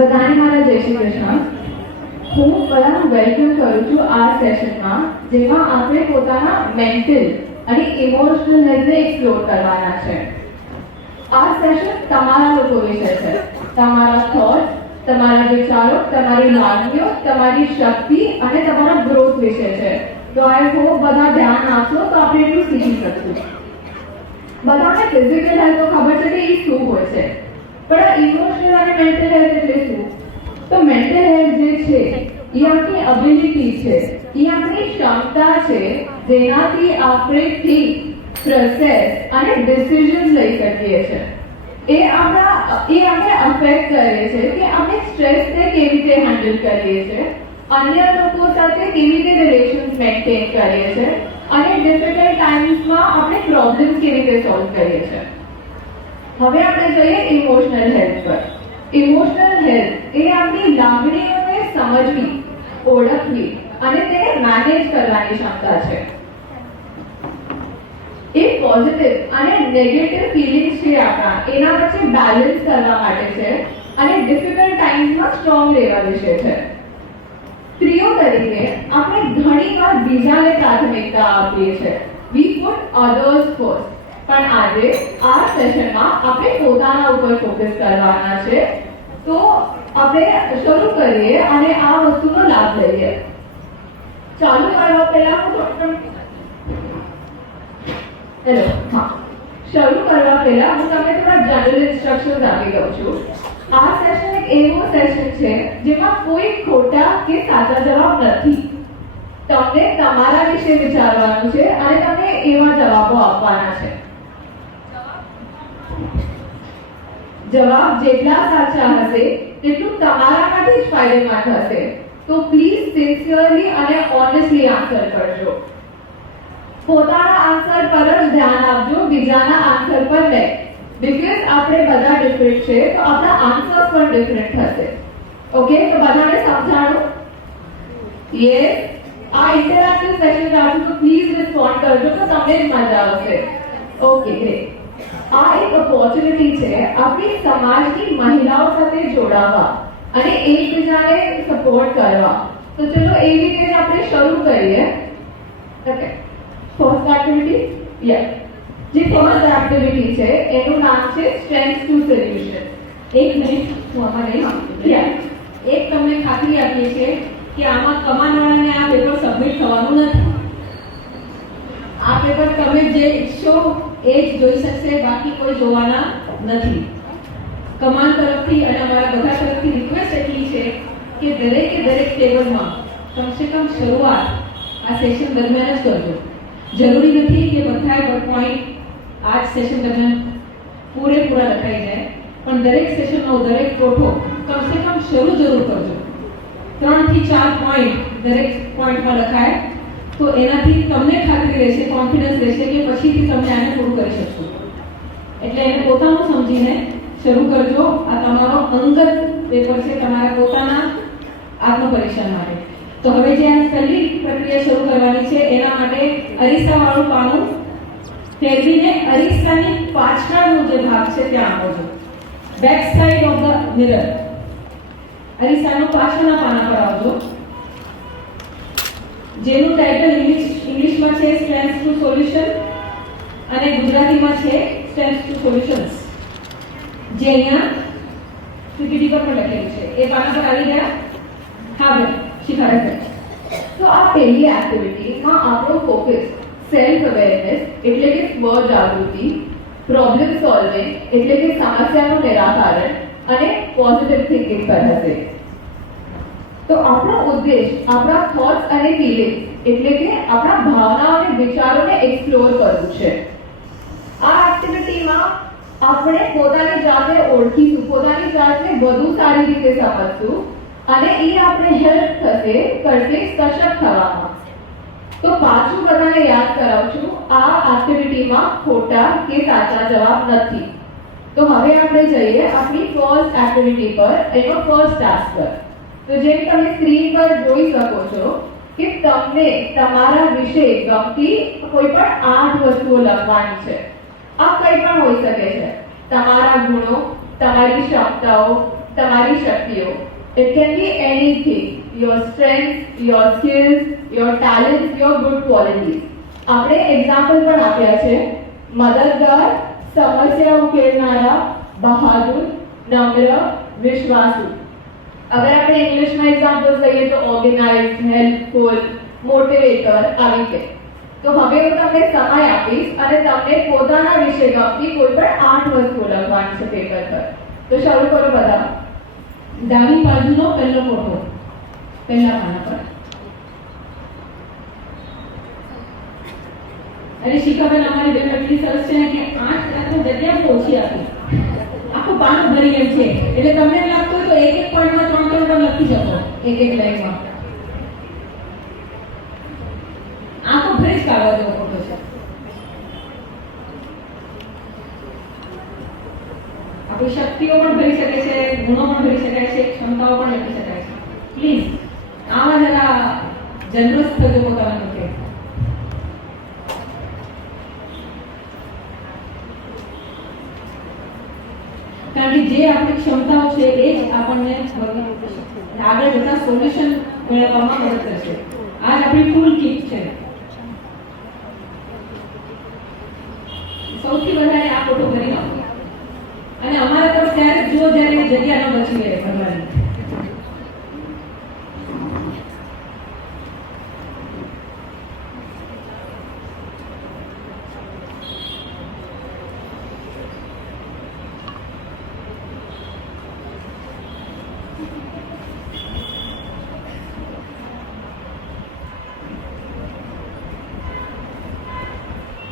બધાને મારા જય શ્રી કૃષ્ણ. હું બધાનું વેલકમ કરું છું આ સેશનમાં, જેમાં આપણે પોતાના મેન્ટલ અને ઇમોશનલ હેલ્થને એક્સપ્લોર કરવાના છે. આ સેશન તમારા લોકો વિશે છે. તમારા થોટ્સ, તમારા વિચારો, તમારી લાગણીઓ, તમારી શક્તિ અને તમારા ગ્રોથ વિશે છે. તો આઈ હોપ બધા ધ્યાન આપશો તો આપણે એટલું શીખી શકશું. બધાને ફિઝિકલ હેલ્થ તો ખબર છે કે એ શું હોય છે, પણ આ ઇમોશનલ અને મેન્ટલ હેલ્થ એટલે શું? તો મેન્ટલ હેલ્થ જે છે એ આપણી એબિલિટી છે, એ આપણી ક્ષમતા છે જેનાથી આપણે થિંક, પ્રોસેસ અને ડિસિઝન લઈ શકીએ છીએ. એ આપણે અફેક્ટ કરે છે કે આપણે સ્ટ્રેસને કેવી રીતે હેન્ડલ કરીએ છીએ, અન્ય લોકો સાથે કેવી રીતે રિલેશન્સ મેન્ટેન કરીએ છીએ અને ડિફિકલ્ટ ટાઈમ્સમાં આપણે પ્રોબ્લેમ્સ કેવી રીતે સોલ્વ કરીએ છીએ. હવે આપણે જોઈએ ઇમોશનલ હેલ્થ પર. ઇમોશનલ હેલ્થ એ આપણી લાગણીઓને સમજવી, ઓળખવી અને તેને મેનેજ કરવાની ક્ષમતા છે. એ પોઝિટિવ અને નેગેટિવ ફિલિંગ્સ છે આપણા, એના વચ્ચે બેલેન્સ કરવા માટે છે અને ડિફિકલ્ટ ટાઈમ્સમાં સ્ટ્રોંગ રહેવા વિશે છે. સ્ત્રીઓ તરીકે આપણે ઘણીવાર બીજાને પ્રાથમિકતા આપીએ છીએ. વી પુટ અધર્સ ફર્સ્ટ. પણ આજે આ સેશનમાં આપણે પોતાના ઉપર ફોકસ કરવાના છે. તો આપણે શરૂ કરીએ અને આ વસ્તુનો લાભ લઈએ. ચાલુ કરવા પહેલા હું શરૂ કરવા પહેલા હું તમને થોડા જનરલ ઇન્સ્ટ્રક્શન્સ આપી દઉં છું. આ સેશન એક એવો સેશન છે જેમાં કોઈ ખોટા કે સાચા જવાબ નથી. તમને તમારા વિશે વિચારવાનું છે અને તમને એવા જવાબો આપવાના છે. જવાબ જેટલા સાચા હશે તેટલું તમારા માટે જ ફાયદેમંદ હશે. તો પ્લીઝ સિન્સિયરલી અને ઓનેસ્ટલી આન્સર કરજો. પોતાના આન્સર પર જ ધ્યાન આપજો, બીજાના આન્સર પર નહીં. બીકોઝ આપણે બધા ડિફરન્ટ છે તો આપણા આન્સર્સ પણ ડિફરન્ટ થશે. ઓકે, તો બધાને સમજાણું? યસ. આ ઇન્ટરેક્ટિવ સેશન રાખજો તો પ્લીઝ રિસ્પોન્ડ કરજો તો તમને જ મજા આવશે. Okay, great. આ એક ઓપોર્ચ્યુનિટી છે આપણી સમાજની મહિલાઓ સાથે જોડાવા અને એકબીજાને સપોર્ટ કરવા. તો ચલો એવી રીતે આપણે શરૂ કરીએ. Okay, first activity. યસ, જે ફર્સ્ટ એક્ટિવિટી છે એનું નામ છે સ્ટ્રેન્થ ટુ સોલ્યુશન. એક મિનિટ હું આમાં રહી. એક તમને ખાતરી આપીએ છીએ કે આમાં કમાનારાને આ પેપર સબમિટ થવાનું નથી. આ પેપર તમે જે ઈચ્છો એ જ જોઈ શકશે, બાકી કોઈ જોવાના નથી. કમાન તરફથી અને અમારા બધા તરફથી રિક્વેસ્ટ એટલી છે કે દરેકે દરેક ટેબલમાં કમસે કમ શરૂઆત આ સેશન દરમિયાન જ કરજો. જરૂરી નથી કે બધાય પોઈન્ટ આ જ સેશન દરમિયાન પૂરેપૂરા લખાઈ જાય, પણ દરેક સેશનનો દરેક કોઠો કમસે કમ શરૂ જરૂર કરજો. 3 થી 4 પોઈન્ટ દરેક પોઈન્ટમાં લખાય તો એનાથી તમને ખાતરી રહેશે, કોન્ફિડન્સ રહેશે કે પછીથી તમે આને પૂરું કરી શકશો. એટલે એને પોતાનું સમજીને શરૂ કરજો. આ તમારો અંગત પેપર છે, તમારા પોતાના આત્મપરીક્ષણ માટે. તો હવે જે આ પહેલી પ્રક્રિયા શરૂ કરવાની છે એના માટે અરીસાવાળું પાનું ફેરવીને અરીસાની પાછળનો જે ભાગ છે ત્યાં આવજો. Back side of the mirror અરીસાનો પાછળના પાના પર આવજો. જેનું ટાઇટલ ઇંગ્લિશમાં છે સ્ટ્રેન્થ ટુ સોલ્યુશન અને ગુજરાતીમાં છે સ્ટ્રેન્થ ટુ સોલ્યુશન્સ, જે અહીંયા પીપીટી પર પણ લખેલું છે. એ પાના પર આવી ગયા? હા બેન, શીખવાડે. તો આ પહેલી એક્ટિવિટીમાં આપણો ફોકસ સેલ્ફ અવેરનેસ એટલે કે સ્વ જાગૃતિ, પ્રોબ્લેમ સોલ્વિંગ એટલે કે સમસ્યાનું નિરાકરણ અને પોઝિટિવ થિંકિંગ પર હશે. તો આપણો ઉદ્દેશ આપણા થોટ્સ અને ફિલિંગ્સ એટલે કે આપણા ભાવનાઓ અને વિચારોને એક્સપ્લોર કરવું છે. આ એક્ટિવિટીમાં આપણે પોતાની જાતને ઓળખીશું, પોતાની જાતને વધુ સારી રીતે સમજશું અને એ આપણે હેલ્પ કરશે સશક્ત થવામાં. તો પાછું બધાને યાદ કરાવું છું, આ એક્ટિવિટીમાં ખોટા કે સાચા જવાબ નથી. તો હવે આપણે જઈએ આપણી ફર્સ્ટ એક્ટિવિટી પર, એનો ફર્સ્ટ ટાસ્ક પર. તો જેમ તમે સ્ક્રીન પર જોઈ શકો છો કે તમને તમારા વિશે ગમતી કોઈ પણ 8 વસ્તુઓ લખવાની છે. આ કંઈ પણ હોઈ શકે છે. તમારા ગુણો, તમારી ક્ષમતાઓ, તમારી શક્તિઓ. It can be anything, your strengths, your skills, your talents, your good qualities. આપણે એક્ઝામ્પલ પણ આપ્યા છે. મદદગાર, સમસ્યા ઉકેલનારા, બહાદુર, નમ્ર, વિશ્વાસુ. અગર આપણે ઇંગ્લિશમાં એક્ઝામ્પલ્સ લઈએ તો ઓર્ગેનાઇઝ, હેલ્પફુલ, મોટિવેટર આવી રીતે. તો હવે હું તમને સમય આપીશ અને તમને પોતાના વિશે ગમતી કોઈ પણ 8 વસ્તુઓ લખવાની છે પેપર પર. તો શરૂ કરો બધા. ડાબી બાજુનો પહેલો ફોટો પહેલા પાના પર. અને શિખાબેન અમારી બેન એટલી સરસ છે કે 8 લાખની જગ્યા ઓછી આપી, આખું પાનું ભરી એમ છે. એટલે તમને એમ લાગતું હોય તો એક એક પોઈન્ટમાં 3 વાર લખી શકો એક એક લાઈનમાં. આખો ફ્રેશ કાઢવા જેવો ફોટો છે. આપણી શક્તિઓ પણ ભરી શકે છે, ગુણો પણ ભરી શકાય છે, ક્ષમતાઓ પણ લખી શકાય છે. પ્લીઝ આમાં જરા જનરસ થજો પોતાના માટે. કારણ કે જે આપણી ક્ષમતાઓ છે એ જ આપણને આગળ જતા સોલ્યુશન મેળવવામાં મદદ કરશે. આ જ આપણી ટૂલ કિટ છે. સૌથી વધારે આ ફોટો ભરી નાખો અને અમારા તો ત્યારે જો જ્યારે જગ્યા ન બચી રહે ભરવાની.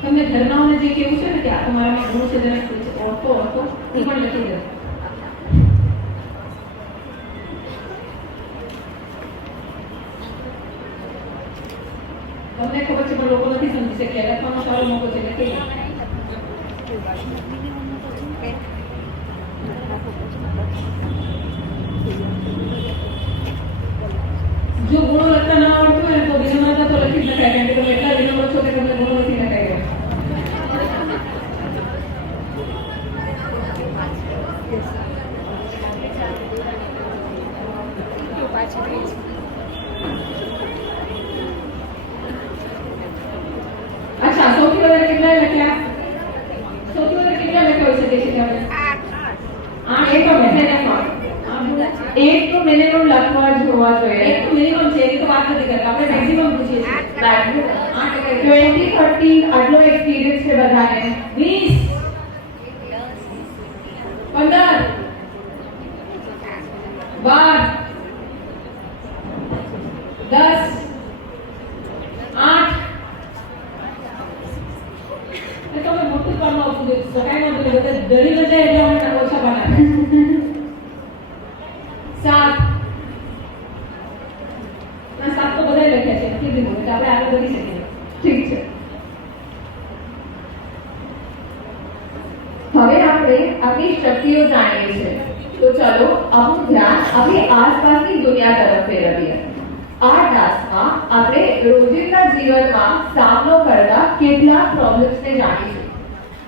તમને ઘરનાઓને જે કેવું છે ને કે આ તમારામાં ગુણ છે જેને ઓળખો એ પણ લખી દો. તમને ખબર છે પણ લોકો નથી સમજી શક્યા. લખવાનો સારો મોકો છે લખી દો. જો ગુણો લખતા ના આવડતું હોય તો વિનમ્રતા તો લખી જ નખાય. કારણ કે તમે એટલા વિનમ્ર છો કે તમને ગુણો નથી લખાઈ ગયા. અચ્છા, સૌથી વધારે કેટલા લખ્યા? સૌથી વધારે કેટલા લખ્યા હોઈ શકે છે કે આપણે? 8 એક તો મિનિમમ લખવા જ હોવા જોઈએ. એક તો મિનિમમ છે, એ તો વાત નથી કરતા. આપણે મેક્સિમમ પૂછીએ છીએ. 20-30 આટલો એક્સપિરિયન્સ છે બધાને. 20 15 12 10 8 તમે મોટું કામ આવતું શકાય નતું બધા ડરી ન જાય એટલે અમે ઓછા બનાવ્યા. 7 તો બધા લખ્યા છે કીધું એટલે આપણે આગળ વધી શકીએ. ઠીક છે. હવે આપણે આપણી શક્તિઓ જાણીએ છીએ તો ચલો આપણું ધ્યાન આપણી આસપાસની દુનિયા તરફ ફેરવીએ. આ ટાસ્કમાં આપણે રોજિંદા જીવનમાં સામનો કરતા કેટલાક પ્રોબ્લેમ્સને જાણીશું.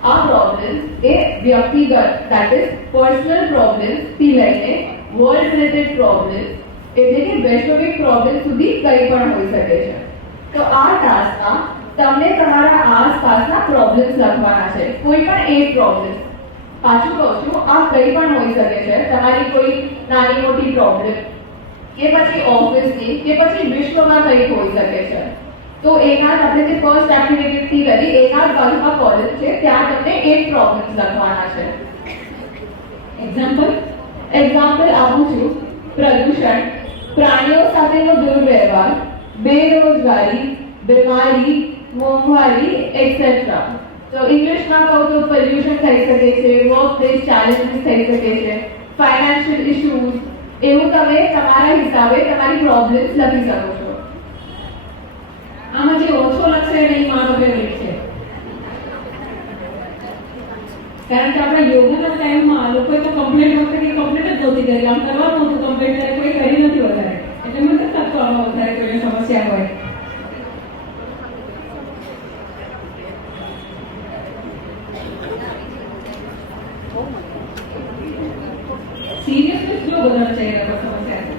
આ પ્રોબ્લેમ્સ એ વ્યક્તિગત ધેટ ઇઝ પર્સનલ પ્રોબ્લેમ્સ થી લઈને વર્લ્ડ રિલેટેડ પ્રોબ્લેમ્સ એટલે કે વૈશ્વિક પ્રોબ્લેમ સુધી કંઈ પણ હોઈ શકે છે. તો આ ટાસ્કમાં તમને તમારા આસપાસના પ્રોબ્લેમ્સ લખવાના છે. કોઈ પણ એક પ્રોબ્લેમ. પાછું કહું છું, આ કંઈ પણ હોઈ શકે છે. તમારી કોઈ નાની મોટી પ્રોબ્લેમ કે પછી ઓફિસની કે પછી વિશ્વમાં કંઈક હોઈ શકે છે. તો એના આપણે જે ફર્સ્ટ એક્ટિવિટી કરી એના બાજુમાં કોલમ છે ત્યાં તમને એક પ્રોબ્લેમ્સ લખવાના છે. એક્ઝામ્પલ આપું છું. પ્રદૂષણ, પ્રાણીઓ સાથેનો દુર્વ્યવહાર, બેરોજગારી, બીમારી, મોંઘવારી એક્સેટ્રા. તો ઇંગ્લિશમાં કહું તો પોલ્યુશન થઈ શકે છે, વર્ક પ્લેસ ચેલેન્જીસ થઈ શકે છે, ફાઇનાન્શિયલ ઇશ્યુઝ. એવું તમે તમારા હિસાબે તમારી પ્રોબ્લેમ્સ લખી શકો છો. આમાં જે ઓછો લખશે એને એ મારો ફેવરેટ છે. કારણ કે આપણા યોગાના ટાઈમમાં લોકોએ તો કમ્પ્લેન્ટ વખતે કે કમ્પ્લેન્ટ જ નહોતી કરી. આમ કરવાનું હતું કમ્પ્લેન્ટ ત્યારે કોઈ કરી નથી વધારે. એટલે મને નથી થતું આમાં વધારે કોઈને સમસ્યા હોય. સિરિયસનેસ જો લગભગ સમસ્યા છે.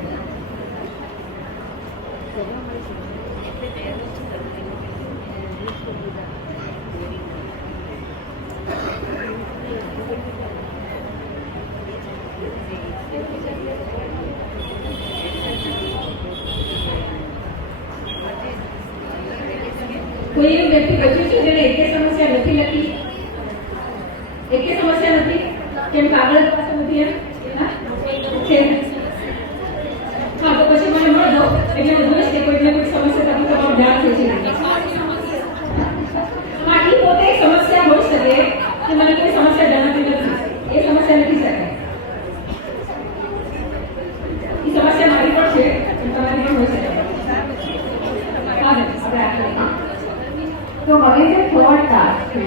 કોઈ એવું વ્યક્તિ બચ્યું છે જેને એકે સમસ્યા નથી લખી? એકે સમસ્યા નથી? કેમ કાગળ પાસે નથી એમ? છે? હા, તો પછી મને મળ દો એટલે હું જોઈશ કે કોઈને કોઈ સમસ્યા તમે તમારું ધ્યાન ખેંચી લે. હા, એ પોતે એક સમસ્યા હોઈ શકે કે મને કોઈ સમસ્યા જણાતી નથી, એ સમસ્યા નથી શકે. એ સમસ્યા મારી પણ છે, તમારી પણ હોઈ શકે. હા, આપણે આગળ. તો હવે જે થર્ડ ટાસ્ક છે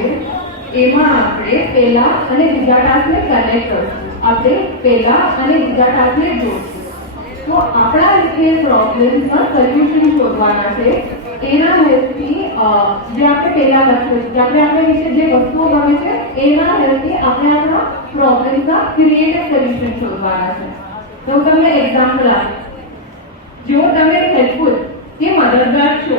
એમાં આપણે પહેલા અને બીજા ટાસ્કને કનેક્ટ કરશું. આપણે પહેલા અને બીજા ટાસ્કને જોડશું. તો આપણા જે પ્રોબ્લેમ્સના સોલ્યુશન શોધવાના છે એના હેલ્પથી જે આપણે પહેલા લખ્યું છે, આપણે આપણા વિશે જે વસ્તુઓ ગમે છે એના હેલ્પથી આપણે આપણા પ્રોબ્લેમ્સના ક્રિએટિવ સોલ્યુશન શોધવાના છે. તો હું તમને એક્ઝામ્પલ આપું. જો તમે હેલ્પફુલ કે મદદગાર છો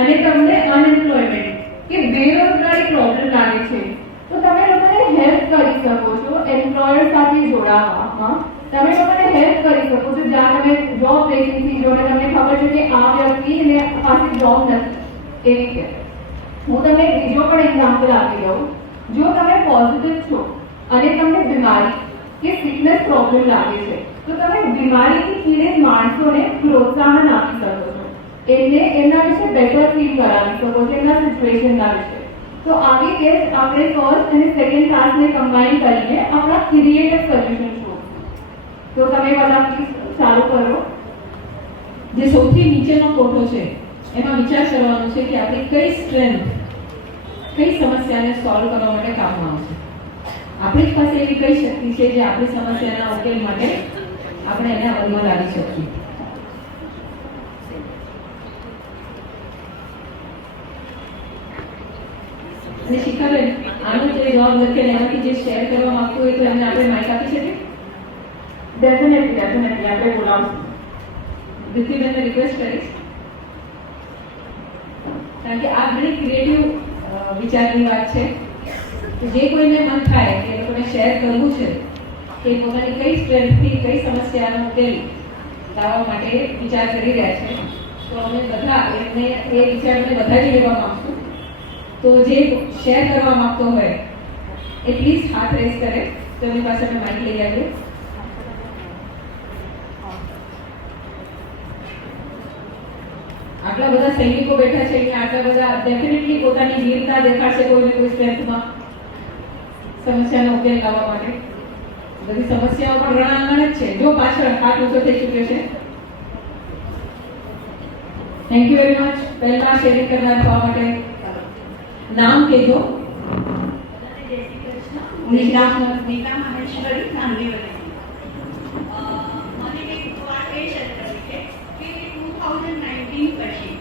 અને તમને અનએમ્પ્લોયમેન્ટ કે બેરોજગારી પ્રોબ્લેમ લાગે છે તો તમે લોકોને હેલ્પ કરી શકો છો એમ્પ્લોયર સાથે જોડાવામાં. તમે લોકોને હેલ્પ કરી શકો છો જ્યાં તમે જોબ વેકેન્સી જોડે તમને ખબર છે કે આ વ્યક્તિને પાસે જોબ નથી. એ રીતે હું તમને એક બીજો પણ એક્ઝામ્પલ આપી દઉં. જો તમે પોઝિટિવ છો અને તમને બીમારી કે ફિટનેસ પ્રોબ્લેમ લાગે છે તો તમે બીમારીથી પીડિત માણસોને પ્રોત્સાહન આપી શકો છો. એમને એમના વિશે બેટર ફીલ કરાવી શકો છો, એમના સિચ્યુએશનના વિશે. તો આવી રીતે આપણે ફર્સ્ટ અને સેકન્ડ ટાસ્કને કમ્બાઈન કરીને આપણા ક્રિએટિવ સોલ્યુશન શોધશું. તો તમે બધા પ્લીઝ ચાલુ કરો. જે સૌથી નીચેનો કોઠો છે એમાં વિચાર કરવાનો છે કે આપણી કઈ સ્ટ્રેન્થ કઈ સમસ્યાને સોલ્વ કરવા માટે કામમાં આવશે. આપણી પાસે એવી કઈ શક્તિ છે જે આપણી સમસ્યાના ઉકેલ માટે આપણે એને અમલમાં લાવી શકીએ. અને શિખાબેન, આનો જે જવાબ લખેલો એમાંથી જે શેર કરવા માંગતું હોય તો એમને આપણે માઇક આપી શકીએ? ડેફિનેટલી આપણે બોલાવશું. દીપ્તિબેનને રિક્વેસ્ટ કરીશ, કારણ કે આ ઘણી ક્રિએટિવ વિચારની વાત છે. જે કોઈને મન થાય કે એ લોકોને શેર કરવું છે કે પોતાની કઈ સ્ટ્રેન્થથી કઈ સમસ્યાનો ઉકેલ લાવવા માટે વિચાર કરી રહ્યા છે, તો અમે બધા એમને એ વિચારને બધા જ લેવા માંગશું. તો જે શેર કરવા માંગતો હોય એ પ્લીઝ હાથ રેઝ કરે તો એની પાસે અમે માઇક લઈ આવીએ. આટલા બધા સૈનિકો બેઠા છે અહીંયા, આટલા બધા ડેફિનેટલી પોતાની વીરતા દેખાડશે કોઈને કોઈ સ્ટ્રેન્થમાં સમસ્યાનો ઉકેલ લાવવા માટે. બધી સમસ્યાઓ પણ રણાંગણ જ છે. જો પાછળ હાથ ઊંચો થઈ ચૂક્યો છે. Thank you very much. પહેલા શેરિંગ કરનાર થવા માટે નામ કહેજો. નીતા મહેશ્વરી ગાંધીવલી. મને એક વાત એ શેર કરવી છે કે 2019 પછી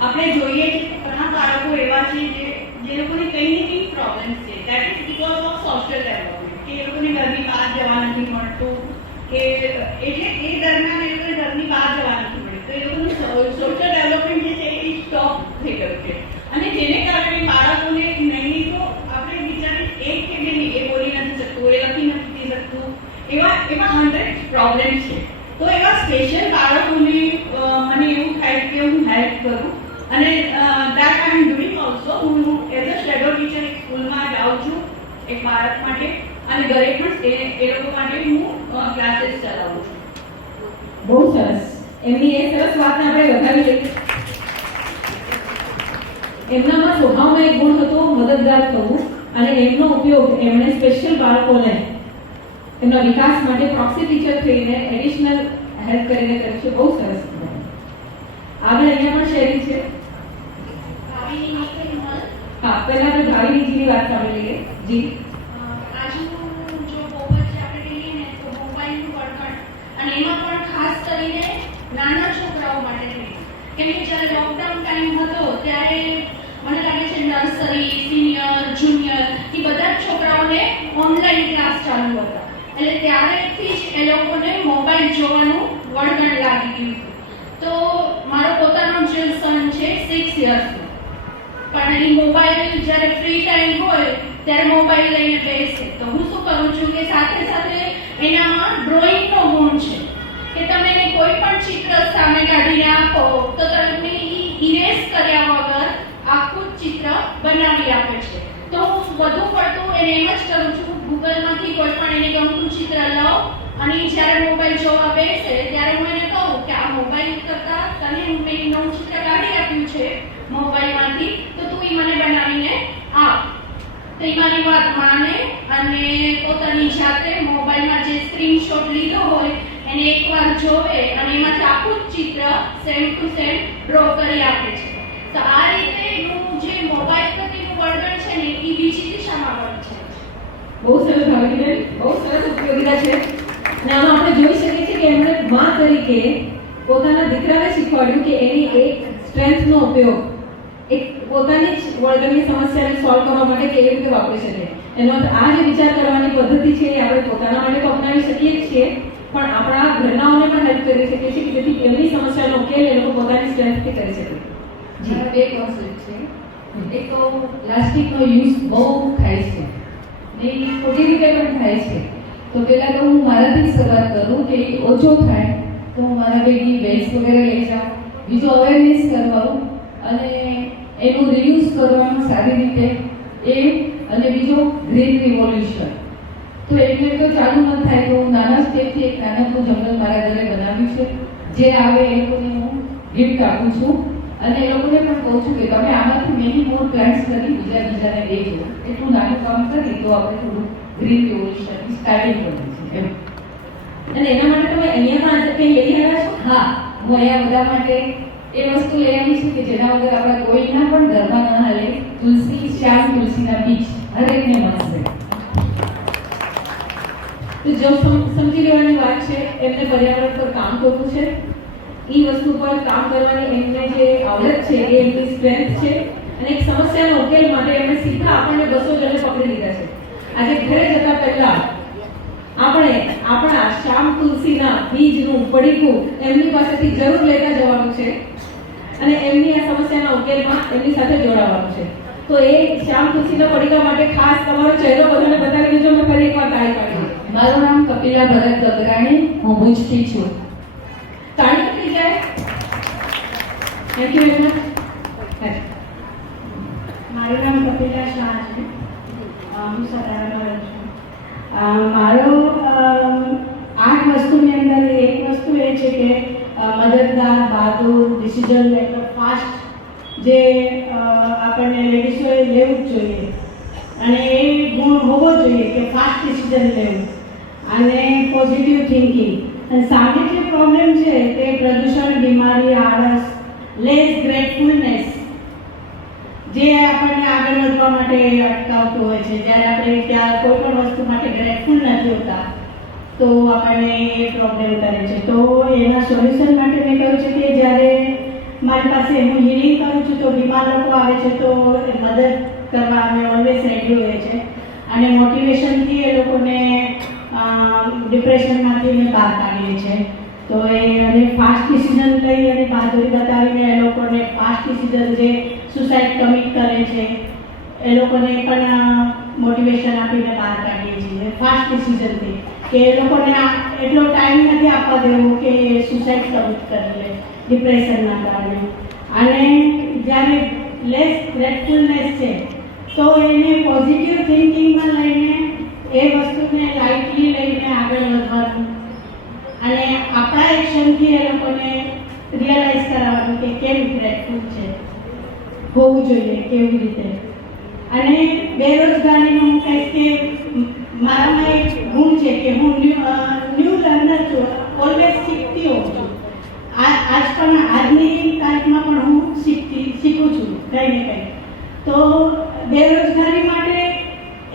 આપણે જોઈએ છે કે ઘણા બાળકો એવા છે જે લોકોને કંઈ ને કંઈ પ્રોબ્લેમ્સ છે. That is because of social development, કે એ લોકોને ઘરની બહાર જવા નથી મળતું, કે એટલે એ દરમિયાન એ લોકોને ઘરની બહાર જવા નથી મળ્યું, તો એ લોકોનું સોશિયલ ડેવલપમેન્ટ જે છે એ સ્ટોપ થઈ ગયું છે. અને જેને કારણે બાળકોને નહીં તો આપણે વિચારી એક કે બે નહીં, એ બોલી નથી શકતું, એ લખી નથી શકતું, એવા 100 પ્રોબ્લેમ્સ છે. તો એવા સ્પેશિયલ બાળકોને મને એવું થાય કે હું હેલ્પ કરું. અને that I am doing also. હું એઝ અ શેડો ટીચર એક સ્કૂલમાં જાઉં છું એક બાળક માટે, અને ઘરે પણ એ લોકો માટે હું ક્લાસીસ ચલાવું છું. બહુ સરસ. એમની એ સરસ વાતને આપણે વધારી લઈએ. એમનામાં સ્વભાવનો એક ગુણ હતો મદદગાર થવું, અને એમનો ઉપયોગ એમણે સ્પેશિયલ બાળકોને એમના વિકાસ માટે પ્રોક્સી ટીચર થઈને એડિશનલ હેલ્પ કરીને કર્યું છે. બહુ સરસ. આગળ અહીંયા પણ શેરી છે. હા, પહેલા તો ભાવિનીજીની વાત સાંભળી લઈએ. જી. આજનું જો બહુ જ આપણે કહીએ ને તો મોબાઈલનું પડકાર, અને એમાં પણ ખાસ કરીને નાના છોકરાઓ માટે થઈ. કેમ કે જ્યારે લોકડાઉન ટાઈમ હતો ત્યારે મને લાગે છે નર્સરી, સિનિયર, જુનિયર એ બધા જ છોકરાઓને ઓનલાઈન ક્લાસ ચાલુ હતા. એટલે ત્યારેથી જ એ લોકોને મોબાઈલ જોવાનું વળગણ લાગી ગયું હતું. તો મારો પોતાનો જે સન છે 6 યર્સનો, પણ એ મોબાઈલ જ્યારે ફ્રી ટાઈમ હોય ત્યારે મોબાઈલ લઈને બેસે. તો હું શું કરું છું કે સાથે સાથે એનામાં ડ્રોઈંગનો ગુણ છે કે તમે એને કોઈ પણ ચિત્ર સામે કાઢીને આપો તો તમે ઇરેઝ કર્યા વગર આખું ચિત્ર બનાવી આપે છે. તો હું વધુ પડતું એને એમ જ કરું છું, ગૂગલમાંથી કોઈ પણ એને ગમતું ચિત્ર લઉં અને જ્યારે મોબાઈલ જોવા બેસે ત્યારે હું એને કહું કે આ મોબાઈલ કરતાં તને મેં નવું ચિત્ર કાઢી આપ્યું છે મોબાઈલમાંથી, તો તું એ મને બનાવીને આપ. તો એ મારી વાત માને અને પોતાની જાતે મોબાઈલમાં જે સ્ક્રીનશોટ લીધો હોય એને એકવાર જોવે અને એમાંથી આખું જ ચિત્ર સેમ ટુ સેમ ડ્રો કરી આપે છે. તો આ રીતે એનું જે મોબાઈલ પ્રત્યેનું વળગણ છે ને એ બીજી દિશામાં વળે છે. બહુ સરસ ભાવિકબેન, બહુ સરસ ઉપયોગિતા છે. અને આમાં આપણે જોઈ શકીએ છીએ કે એમણે મા તરીકે પોતાના દીકરાને શીખવાડ્યું કે એની એક સ્ટ્રેન્થનો ઉપયોગ એક પોતાની જ વળગણની સમસ્યાને સોલ્વ કરવા માટે કેવી રીતે વાપરી શકે. એનો અર્થ આ જે વિચાર કરવાની પદ્ધતિ છે એ આપણે પોતાના માટે તો અપનાવી શકીએ જ છીએ, પણ આપણા ઘરનાઓને પણ હેલ્પ કરી શકીએ છીએ કે જેથી એમની સમસ્યાનો ઉકેલ એ લોકો પોતાની સ્ટ્રેન્થથી કરી શકે. મારા બે કોન્સેપ્ટ છે. એક તો પ્લાસ્ટિકનો યુઝ બહુ થાય છે ને એ ખોટી રીતે પણ થાય છે. તો પહેલાં તો હું મારાથી જ શરૂઆત કરું કે એ ઓછો થાય તો હું મારા બેગની બેગ્સ વગેરે લઈ જાઉં. બીજું અવેરનેસ કરવાનું અને એનું રિયુઝ કરવાનું સારી રીતે એ, અને બીજો ગ્રીન રિવોલ્યુશન. તો એટલે તો ચાલુ ન થાય તો હું નાના સ્ટેપથી એક નાનકડું જંગલ મારા ઘરે બનાવ્યું છે. જે આવે એ લોકોને હું ગિફ્ટ આપું છું અને એ લોકોને પણ કહું છું કે તમે આમાંથી મેની મોર પ્લાન્ટ્સ કરી બીજાને દેજો. એટલું નાનું કામ કરી તો આપણે થોડું ગ્રીન રિવોલ્યુશનની સ્ટાર્ટિંગ કરીએ છીએ એમ. અને એના માટે તમે અહીંયા પણ કંઈ લઈ આવ્યા છો? હા, હું અહીંયા બધા માટે એ વસ્તુ લઈ આવી છું કે જેના વગર આપણા કોઈના પણ ઘરમાં ન હાલે. તુલસી, શ્યામ તુલસીના બીજ હરેકને મળશે. તો જો સમજી લેવાની વાત છે, એમને પર્યાવરણ પર કામ કરવું છે, એ વસ્તુ પર કામ કરવાની એમને જે આવડત છે એ એમની સ્ટ્રેન્થ છે. અને એક સમસ્યાનો ઉકેલ માટે એમણે સીધા આપણને 200 જણે પકડી લીધા છે. આજે ઘરે જતા પહેલા આપણે આપણા શ્યામ તુલસીના બીજનું પડીકું એમની પાસેથી જરૂર લેતા જવાનું છે અને એમની આ સમસ્યાના ઉકેલમાં એમની સાથે જોડાવાનું છે. તો એ શ્યામ તુલસીના પડીકા માટે ખાસ તમારો ચહેરો બધાને બતાવી દેજો. મેં ફરી એકવાર તાળી પાડી. મારું નામ કપિલા ભરત ગગરાણી, હું ભુજથી છું. તાળી થઈ જાય. Thank you very much. મારું નામ કપિલા શાહ છે. હું સદારામાં રહું છું. મારો 8 વસ્તુની અંદર એક વસ્તુ એ છે કે મદદગાર, બહાદુર, ડિસિઝન મેકર, ફાસ્ટ જે આપણને લેડીઝોએ લેવું જ જોઈએ અને એ ગુણ હોવો જોઈએ કે ફાસ્ટ ડિસિઝન લેવું અને પોઝિટિવ થિંકિંગ. અને સામે જે પ્રોબ્લેમ છે તે પ્રદૂષણ, બીમારી, આળસ, લેસ ગ્રેટફુલનેસ જે આપણને આગળ વધવા માટે અટકાવતું હોય છે. જ્યારે આપણે ત્યાં કોઈ પણ વસ્તુ માટે ગ્રેટફુલ નથી હોતા તો આપણને એ પ્રોબ્લેમ કરે છે. તો એના સોલ્યુશન માટે મેં કહ્યું છે કે જ્યારે મારી પાસે હું હિલિંગ કરું છું તો બીમાર લોકો આવે છે તો મદદ કરવા અમે ઓલવેઝ રેડી હોઈએ છે અને મોટિવેશનથી એ લોકોને ડિપ્રેશનમાંથી અમે બહાર કાઢીએ છીએ. તો એ અને ફાસ્ટ ડિસિઝન લઈ અને બહાદુરી બતાવીને એ લોકોને ફાસ્ટ ડિસિઝન જે સુસાઇડ કમિટ કરે છે એ લોકોને પણ મોટિવેશન આપીને બહાર કાઢીએ છીએ ફાસ્ટ ડિસિઝનથી કે એ લોકોને એટલો ટાઈમ નથી આપવા દેવો કે સુસાઇડ કમિટ કરી લે ડિપ્રેશનના કારણે. અને જ્યારે લેસ ગ્રેટફુલનેસ છે તો એને પોઝિટિવ થિંકિંગમાં લઈને એ વસ્તુને લાઇટલી લઈને આગળ વધવાનું અને આપણા એક્શનથી એ લોકોને રિયલાઇઝ કરાવવાનું કે કેમ ગ્રેટફુલ છે, હોવું જોઈએ કેવી રીતે. અને બેરોજગારીનું હું કહીશ કે મારામાં એક ગુણ છે કે હું ન્યૂ લર્નર છું, ઓલવેઝ શીખતી હોઉં છું. આજ પણ આજની તારીખમાં પણ હું શીખું છું કંઈ ને કંઈ. તો બેરોજગારી માટે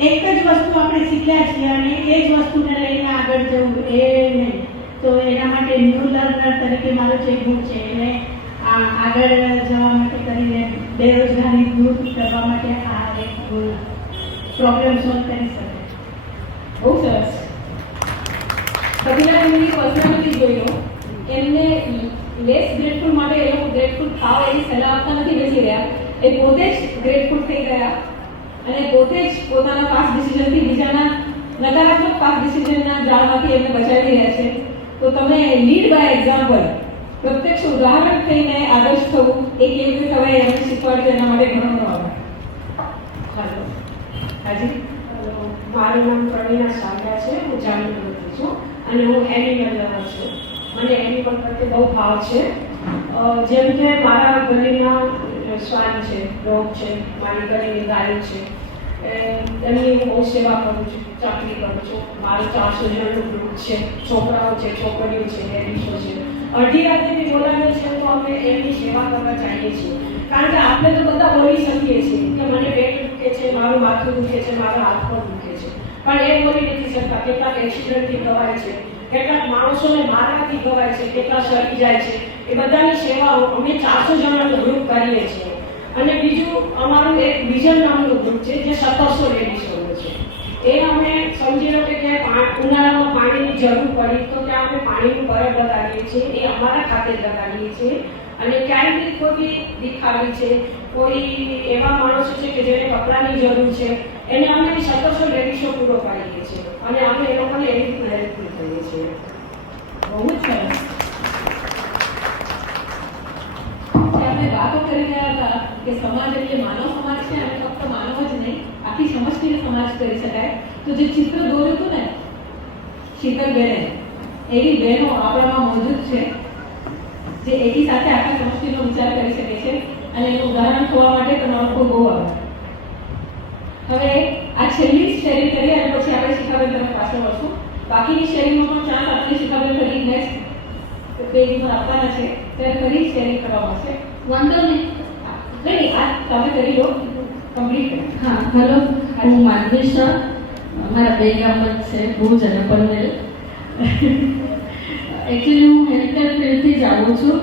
એક જ વસ્તુ આપણે શીખ્યા છીએ અને એ જ વસ્તુને લઈને આગળ જવું એ નહીં. તો એના માટે ન્યૂ લર્નર તરીકે મારો જે ગુણ છે એને આગળ જવા માટે કરીને બેરોજગારી દૂર કરવા માટે આ એક પ્રોબ્લેમ સોલ્વ કરી શકે. બહુ સરસ. કપિલા દેવીની પર્સનાલિટી જોઈ લો, એમને લેસ ગ્રેટફુલ માટે એ લોકો ગ્રેટફુલ થાવ એની સલાહ આપતા નથી બેસી રહ્યા, એ પોતે જ ગ્રેટફુલ થઈ ગયા અને પોતે જ પોતાના પાસ્ટ ડિસિઝનથી બીજાના નકારાત્મક પાસ્ટ ડિસિઝનના જાળમાંથી એમને બચાવી રહ્યા છે. તો તમે લીડ બાય એક્ઝામ્પલ, પ્રત્યક્ષ ઉદાહરણ થઈને આદર્શ થવું એ કેવી રીતે થવાય એમને શીખવાડ્યું, એના માટે ઘણો ઘણો આભાર. હેલો, હાજી. મારું નામ પ્રવીણા સાગરા છે, હું જામનગરથી છું અને હું એનિમલ લવર છું. મને એનિમલ પ્રત્યે બહુ ભાવ છે. જેમ કે મારા ગલીના શ્વાન છે, ડોગ છે, મારી ગલીની ગાયો છે, એમની હું બહુ સેવા કરું છું, ચાકરી કરું છું. મારું 400 જણનું ગ્રુપ છે, છોકરાઓ છે, છોકરીઓ છે, લેડીઝો છે. અડધી રાતે બી બોલાવે છે તો અમે એમની સેવા કરવા ચાહીએ છીએ. કારણ કે આપણે તો બધા બોલી શકીએ છીએ કે મને પેટ દુખે છે, મારું માથું દુખે છે, મારા હાથ પર દુખે છે, પણ એ બોલી નથી શકતા. કેટલાક એક્સિડન્ટથી ગવાય છે, કેટલાક માણસોને મારવાથી ગવાય છે, કેટલા સડી જાય છે. એ બધાની સેવાઓ અમે 400 જણાનું ગ્રુપ કરીએ છીએ. અને બીજું અમારું એક વિઝન નામનું ગ્રુપ છે જે 1700 લેડીઝોનું છે. એ અમે સમજી લો કે ઉનાળામાં પાણીની જરૂર પડી તો ત્યાં અમે પાણીનું પરબ લગાડીએ છીએ, એ અમારા ખાતે લગાડીએ છીએ. અને ક્યાંય બી કોઈ બી દીખાવી છે, કોઈ એવા માણસો છે કે જેને કપડાની જરૂર છે, એને અમે 1700 લેડીઝો પૂરો પાડીએ છીએ અને અમે એ લોકોને એવી રીતે હેલ્પફુલ કરીએ છીએ. બહુ જ સરસ. આપણે વાતો કરી રહ્યા હતા કે સમાજ એટલે માનવ સમાજ છે અને ફક્ત માનવ જ નહીં, આખી સમષ્ટિને સમાજ કરી શકાય. તો જે ચિત્ર દોર્યું હતું ને શીતલબેને, એવી બહેનો આપણામાં મોજૂદ છે જે એકી સાથે આખા સમષ્ટિનો વિચાર કરી શકે છે અને એનું ઉદાહરણ થવા માટે તમારો ખૂબ બહુ આભાર. હવે આ છેલ્લી શેરિંગ કરી અને પછી આપણે શિખાબેન તરફ પાછળ વળશું. બાકીની શેરિંગમાં પણ ચાન્સ આપણે શિખાબેન કરી નેક્સ્ટ પેજ પર આપવાના છે ત્યારે ફરી શેરિંગ કરવા મળશે. વાંધો નહીં. નહીં, આ તમે કરી લો કમ્પ્લીટ. હા, હેલો, હું માનવી શાહ. મારા બે ગામ જ છે, ભુજ અને પનવેલ. એકચ્યુઅલી હું હેલ્થકેર ફિલ્ડથી જ આવું છું,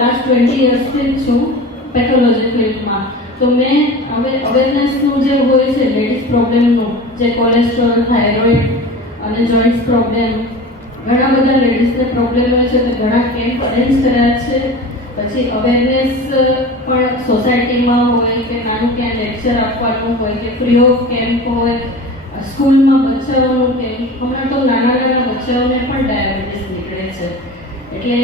લાસ્ટ 20 યર્સથી જ છું પેથોલોજી ફિલ્ડમાં. તો મેં હવે અવેરનેસનું જે હોય છે લેડીઝ પ્રોબ્લેમનું, જે કોલેસ્ટ્રોલ, થાઇરોઇડ અને જોઇન્ટ્સ પ્રોબ્લેમ, ઘણા બધા લેડીઝને પ્રોબ્લેમ હોય છે, તો ઘણા કેમ્પ અરેન્જ કર્યા છે. પછી અવેરનેસ પણ સોસાયટીમાં હોય કે નાનું ક્યાં લેક્ચર આપવાનું હોય કે ફ્રી ઓફ કેમ્પ હોય, સ્કૂલમાં બચ્ચાઓનું કેમ્પ. હમણાં તો નાના નાના બચ્ચાઓને પણ ડાયાબિટીસ નીકળે છે, એટલે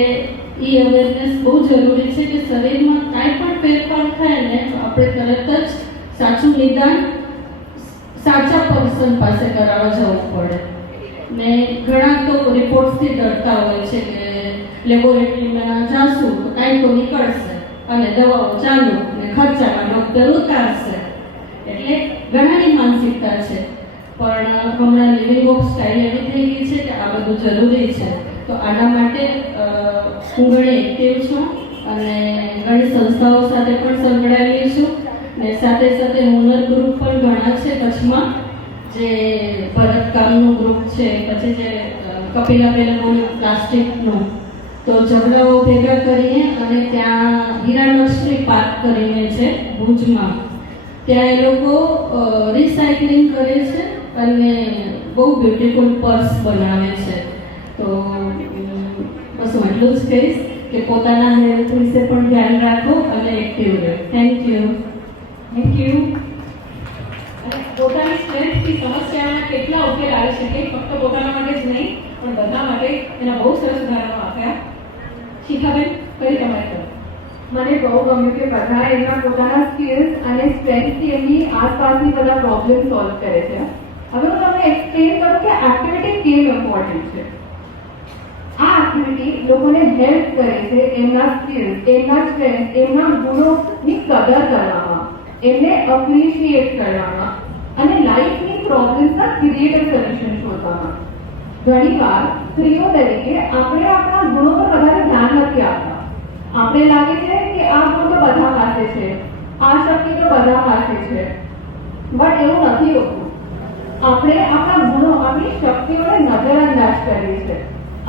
એ અવેરનેસ બહુ જરૂરી છે કે શરીરમાં કાંઈ પણ ફેરફાર થાય ને તો આપણે તરત જ સાચું નિદાન સાચા પર્સન પાસે કરાવવા જવું પડે. ને ઘણા તો રિપોર્ટ્સથી ડરતા હોય છે કે લેબોરેટરીમાં જાશું તો કાંઈ તો નીકળશે અને દવાઓ ચાલુ અને ખર્ચામાં ડૉક્ટર ઉતારશે, એટલે ઘણાની માનસિકતા છે. પણ હમણાં લિવિંગ ઓફ સ્ટાઇલ એવી થઈ ગઈ છે કે આ બધું જરૂરી છે. તો આના માટે હું ઘણી એક્ટિવ છું અને ઘણી સંસ્થાઓ સાથે પણ સંકળાયેલી છું. ને સાથે સાથે હુનર ગ્રુપ પણ ઘણા છે કચ્છમાં, જે ભરતકામનું ગ્રુપ છે, પછી જે કપિલાબેન બોલ્યું પ્લાસ્ટિકનું. તો ઝઘડાઓ ભેગા કરીને અને ત્યાં હીરાનર્સરી પાર્ક કરીને છે ભુજમાં, ત્યાં એ લોકો રિસાયકલિંગ કરે છે અને બહુ બ્યુટીફુલ પર્સ બનાવે છે. તો બસ હું એટલું જ કહીશ કે પોતાના હેલ્થ વિશે પણ ધ્યાન રાખો અને એક્ટિવ રહો. Thank you. Thank you. અને પોતાની સ્ટ્રેન્થથી સમસ્યાના કેટલા ઉકેલ આવી શકે, ફક્ત પોતાના માટે જ નહીં પણ બધા માટે, એના બહુ સરસ ઉદાહરણો આપ્યા. શિખાબેન, ફરી તમારી તરફ. મને બહુ ગમ્યું કે બધા એમના પોતાના સ્કિલ્સ અને સ્ટ્રેન્થથી એમની આસપાસની બધા પ્રોબ્લેમ સોલ્વ કરે છે. હવે હું તમને એક્સપ્લેન કરું કે એક્ટિવિટી કેમ ઇમ્પોર્ટન્ટ છે. આ એક્ટિવિટી લોકોને હેલ્પ કરે છે એમના સ્કિલ્સ, એમના સ્ટ્રેન્થ, એમના ગુણોની કદર કરવામાં, એમને અપ્રિશિએટ કરવામાં અને લાઈફની પ્રોબ્લેમ્સના ક્રિએટિવ સોલ્યુશન શોધવામાં. ઘણીવાર સ્ત્રીઓ તરીકે આપણે આપણા ગુણો પર વધારે ધ્યાન નથી આપતા. આપણે લાગે છે કે આ ગુણ તો બધા પાસે છે, આ શક્તિ તો બધા પાસે છે, બટ એવું નથી હોતું. આપણે આપણા ગુણો, આપણી શક્તિઓને નજરઅંદાજ કરીએ છીએ,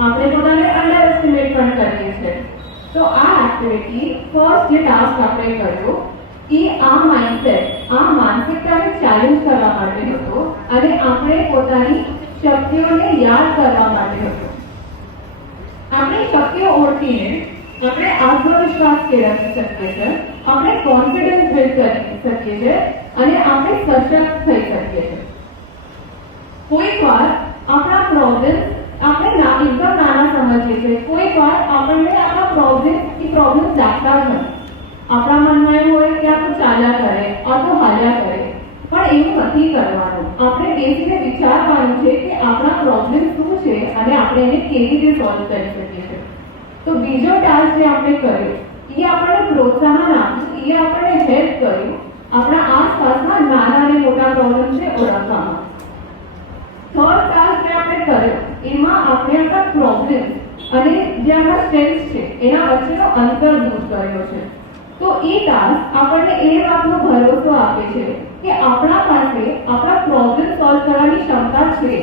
આપણે પોતાને અંડર એસ્ટિમેટ પણ કરીએ છીએ. તો આ એક્ટિવિટી ફર્સ્ટ જે ટાસ્ક આપણે કર્યો એ આ માઇન્ડસેટ, આ માનસિકતાને ચેલેન્જ કરવા માટે હતો અને આપણે પોતાની શક્તિઓને યાદ કરવા માટે હતો. આપણી શક્તિઓ ઓળખીને આપણે આત્મવિશ્વાસ કેળવી શકીએ છીએ, આપણે કોન્ફિડન્સ બિલ્ડ કરી શકીએ છીએ અને આપણે સશક્ત થઈ શકીએ છીએ. કોઈક વાર આપણા પ્રોબ્લેમ આપણે એકદમ નાના સમજીએ છીએ. કોઈક વાર આપણને આપણા પ્રોબ્લેમ લાગતા જ નથી. આપણા મનમાં એવું હોય કે આ તો ચાલ્યા કરે, આ તો હાલ્યા કરે, પણ એવું નથી કરવાનું. આપણે બેસીને વિચારવાનું છે કે આપણા પ્રોબ્લેમ શું છે અને આપણે એને કેવી રીતે સોલ્વ કરી શકીએ છીએ. તો બીજો ટાસ્ક જે આપણે કર્યો એ આપણને પ્રોત્સાહન આપ્યું, એ આપણને હેલ્પ કર્યું આપણા આસપાસના નાના અને મોટા પ્રોબ્લેમ છે ઓળખવામાં. થર્ડ ટાસ્ક જે આપણે કર્યો એમાં આપણે આપણા પ્રોબ્લેમ અને જે આપણા સ્ટ્રેન્થ છે એના વચ્ચેનો અંતર દૂર કર્યો છે. તો એ ટાસ્ક આપણને એ વાતનો ભરોસો આપે છે કે આપણા પાસે આપણા પ્રોબ્લેમ સોલ્વ કરવાની ક્ષમતા છે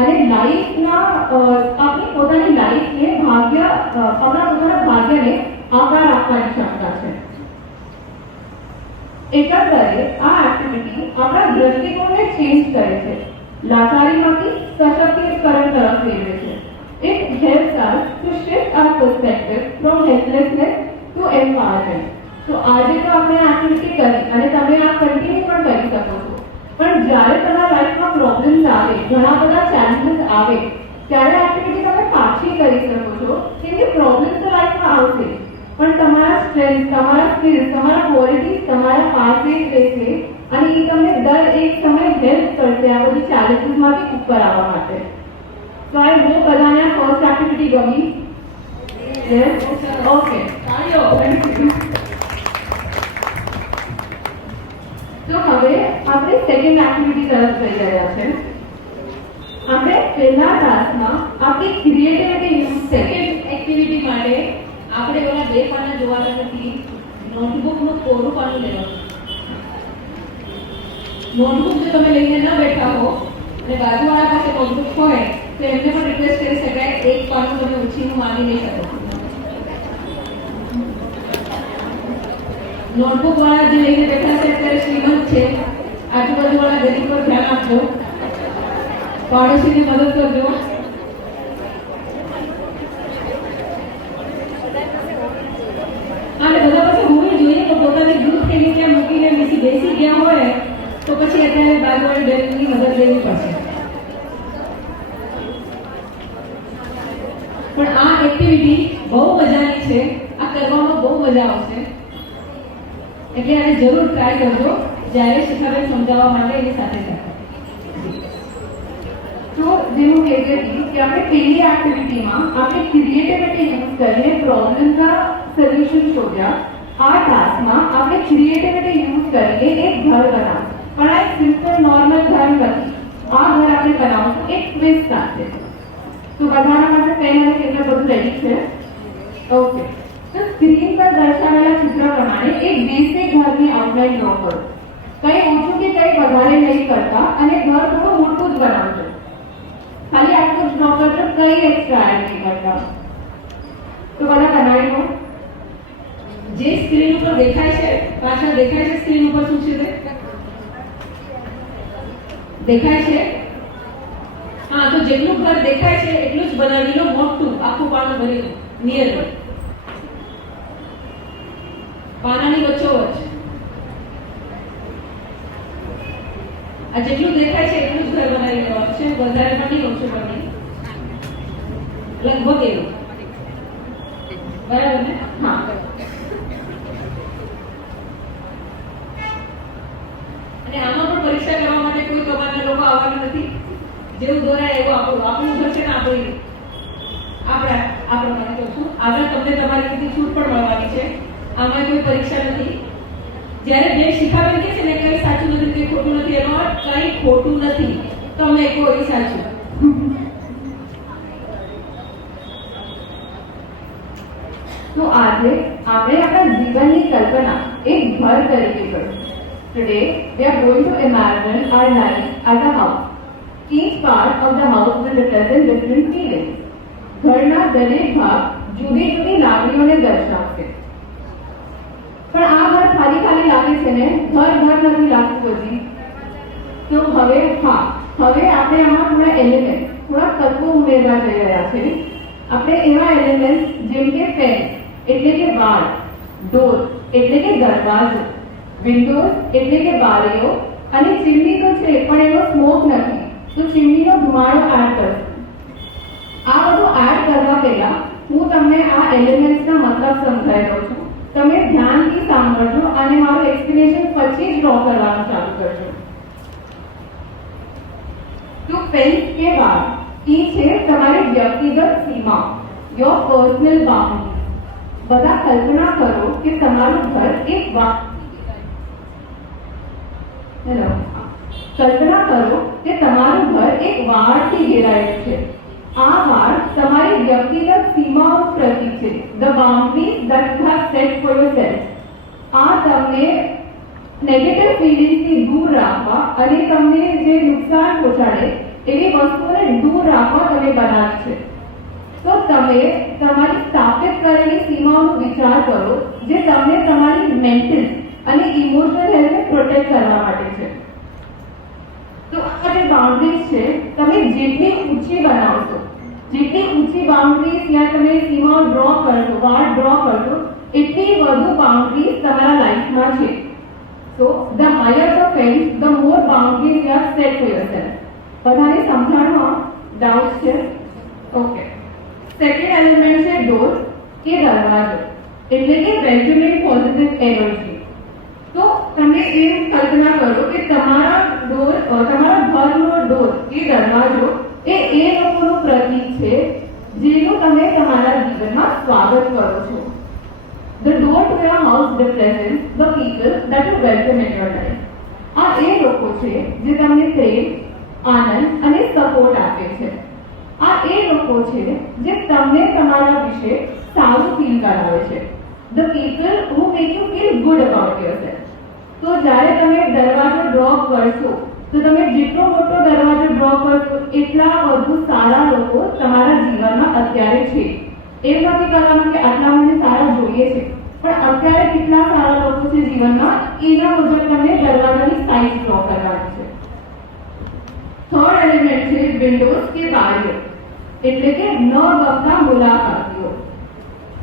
અને લાઈફના આપણી પોતાની લાઈફને આપણા પોતાના ભાગ્યને આકાર આપવાની ક્ષમતા છે. એકંદરે આ એક્ટિવિટી આપણા દ્રષ્ટિકોણને ચેન્જ કરે છે, લાચારીમાંથી સશક્તિકરણ તરફ ફેરવે છે. It helps us to shift our perspective from helplessness to empowerment. તો આજે તો આપણે એક્ટિવિટી કરી અને તમે આ કન્ટિન્યુ પણ કરી શકો છો, પણ જ્યારે તમારા લાઈફમાં પ્રોબ્લેમ્સ આવે, ઘણા બધા ચેલેન્જીસ આવે, ત્યારે એક્ટિવિટી તમે પાછી કરી શકો છો. કેમ કે પ્રોબ્લેમ્સ તો લાઈફમાં આવશે, પણ તમારા સ્ટ્રેન્થ, તમારા સ્કિલ્સ, તમારા ક્વોલિટીઝ તમારા પાસે જ રહેશે અને એ તમને દર એક સમય હેલ્પ કરશે આ બધી ચેલેન્જીસમાંથી ઉપર આવવા માટે. તો આઈ હોપ બધાને આ ફર્સ્ટ એક્ટિવિટી ગમી. યસ, ઓકે, તો હવે આપણે સેકન્ડ એક્ટિવિટી તરફ જઈ રહ્યા છે. આપણે પહેલા ટાસ્કમાં આપણી ક્રિએટિવિટી યુઝ સેકન્ડ એક્ટિવિટી માટે આપણે ઓલા 2 પાના જોવાના નથી, નોટબુકનું કોરું પાનું લેવાનું. નોટબુક જો તમે લઈને ન બેઠા હો અને બાજુવાળા પાસે નોટબુક હોય તો એમને પણ રિક્વેસ્ટ કરી શકાય એક પાનું તમે ઉછીનું માંગી નહીં શકો. નોટબુક વાળા જે લઈને બેઠા છે અત્યારે શ્રીમંત છે, આજુબાજુ વાળા ગરીબ પર ધ્યાન આપજો, પાડોશીને મદદ કરજો. અને બધા પાસે હોવી જોઈએ તો પોતાની દૂધ થેલી ત્યાં મૂકીને બેસી ગયા હોય તો પછી અત્યારે બાજુવાળી બેનની મદદ લેવી પડશે. પણ આ એક્ટિવિટી બહુ મજાની છે, આ કરવામાં બહુ મજા આવશે, એટલે આને જરૂર ટ્રાય કરજો જ્યારે શિખાબેન સમજાવવા માટે એની સાથે સાથે. તો જેવું કહેતી હતી કે આપણે પહેલી એક્ટિવિટીમાં આપણે ક્રિએટિવિટી યુઝ કરીને પ્રોબ્લેમના સોલ્યુશન શોધ્યા. આ ટાસ્કમાં આપણે ક્રિએટિવિટી યુઝ કરીને એક ઘર બનાવશું, પણ આ એક સિમ્પલ નોર્મલ ઘર નથી. આ ઘર આપણે બનાવશું એક ટ્વિસ્ટ સાથે. તો બધાના પાસે પેન અને પેપર બધું રેડી છે? ઓકે. તો સ્ક્રીન પર દર્શાવેલા ચિત્ર પ્રમાણે એક બેસિક ઘરની આઉટલાઈન ડ્રો કરો. કંઈ ઓછું કે કંઈ વધારે નહીં કરતા અને ઘર થોડું મોટું જ બનાવજો. ખાલી આટલું જ ડ્રો કરજો, કંઈ એક્સ્ટ્રા એડ નહીં કરતા. તો બધા બનાવી લો. જે સ્ક્રીન ઉપર દેખાય છે, પાછળ દેખાય છે સ્ક્રીન ઉપર શું છે તે દેખાય છે? હા, તો જેટલું ઘર દેખાય છે એટલું જ બનાવી લો, મોટું આખું પાનું ભરી લો, નિયર પાનાની વચ્ચોવચ્ચ. આ જેટલું દેખાય છે એટલું જ ઘર બનાવી લેવાનું છે, વધારે પણ નહીં, ઓછું પણ નહીં, લગભગ એવું. બરાબર ને? હા. અને આમાં પણ પરીક્ષા કરવા માટે કોઈ કમાના લોકો આવવાના નથી. જેવું દોરાય એવું આપણું ઘર છે ને આપણે મને કહું છું, આગળ તમને તમારી રીતે છૂટ પણ મળવાની છે. આમાં કોઈ પરીક્ષા નથી. જ્યારે બે શિખાબેન કહે છે ને કંઈ સાચું નથી, કંઈ ખોટું નથી, એનો અર્થ કંઈ ખોટું નથી, તમે કોઈ સાચું. તો આજે આપણે આપણા જીવનની કલ્પના એક ઘર તરીકે કરીશું. Today we are going to imagine our life as a house. Each part of the house will represent different feelings. ઘરના દરેક ભાગ જુદી જુદી લાગણીઓને દર્શાવશે. પણ આ ઘર ખાલી ખાલી લાગે છે ને, ઘર નથી લાગતું બધી. તો હવે આપણે આમાં થોડા એલિમેન્ટ, થોડા તત્વો ઉમેરવા જઈ રહ્યા છે. આપણે એવા એલિમેન્ટ જેમ કે ફેન્સ એટલે કે વાળ, ડોર એટલે કે દરવાજો, વિન્ડોઝ એટલે કે બારીઓ અને ચીમની તો છે પણ એનો સ્મોક નથી, તો ચીમનીનો ધુમાડો એડ કરશું. આ બધું એડ કરવા પહેલા હું તમને આ એલિમેન્ટ્સના મતલબ સમજાવી દઉં છું. તમે ધ્યાનથી સાંભળજો અને મારું એક્સપ્લેનેશન પછી જ ડ્રો કરવાનું ચાલુ કરજો. તો ફેન્સ કે વાળ એ છે તમારી વ્યક્તિગત સીમા, યોર પર્સનલ બાઉન્ડ્રી. બધા કલ્પના કરો કે તમારું ઘર એક કલ્પના કરો કે તમારું ઘર એક વાળથી ઘેરાયેલું છે. આ વાળ તમારી વ્યક્તિગત સીમાઓનું પ્રતીક છે. The boundaries that you have set for yourself. આ તમને નેગેટિવ ફિલિંગ્સથી દૂર રાખવા અને તમને જે નુકસાન પહોંચાડે એવી વસ્તુઓને દૂર રાખવા તમે બનાવી છે. તો તમે તમારી સ્થાપિત કરેલી સીમાઓનો વિચાર કરો જે તમને તમારી મેન્ટલ અને ઇમોશનલ હેલ્થને પ્રોટેક્ટ કરવા માટે છે. તો આ જે બાઉન્ડ્રીઝ છે તમે જેટલી ઊંચી બનાવશો, જેટલી ઊંચી બાઉન્ડ્રીઝ યા તમે સીમાઓ ડ્રો કરશો, વાળ ડ્રો કરશો, એટલી વધુ બાઉન્ડ્રીઝ તમારા લાઈફમાં છે. So the higher the fence the more boundaries you have set for yourself. બધાને સમજાણમાં ડાઉટ છે? ઓકે. સેકન્ડ એલિમેન્ટ છે ડોર કે દરવાજો એટલે કે વેલ્યુમિંગ પોઝિટિવ એનર્જી. તો તમે એમ કલ્પના કરો કે તમારા ઘરનો ડોર કે દરવાજો એ લોકોનું પ્રતીક છે જેનું તમે તમારા જીવનમાં સ્વાગત કરો છો. The door to your house represents the people that you welcome in your life. આ એ લોકો છે જે તમને પ્રેમ, આનંદ અને સપોર્ટ આપે છે. આ એ લોકો છે જે તમને તમારા વિશે સારું ફીલ કરાવે છે. The people who make you feel good about yourself. તો જ્યારે તમે દરવાજો ડ્રો કરશો તો તમે જેટલો મોટો દરવાજો ડ્રો કરશો એટલા વધુ સારા લોકો તમારા જીવનમાં અત્યારે છે. એમ નથી કહેવાનું કે આટલા મને સારા જોઈએ છે, પણ અત્યારે કેટલા સારા લોકો છે જીવનમાં એના મુજબ તમને દરવાજાની સાઇઝ ડ્રો કરવાની છે. થર્ડ એલિમેન્ટ છે વિન્ડોઝ કે બારીઓ એટલે કે ન ગમતા મુલાકાતીઓ.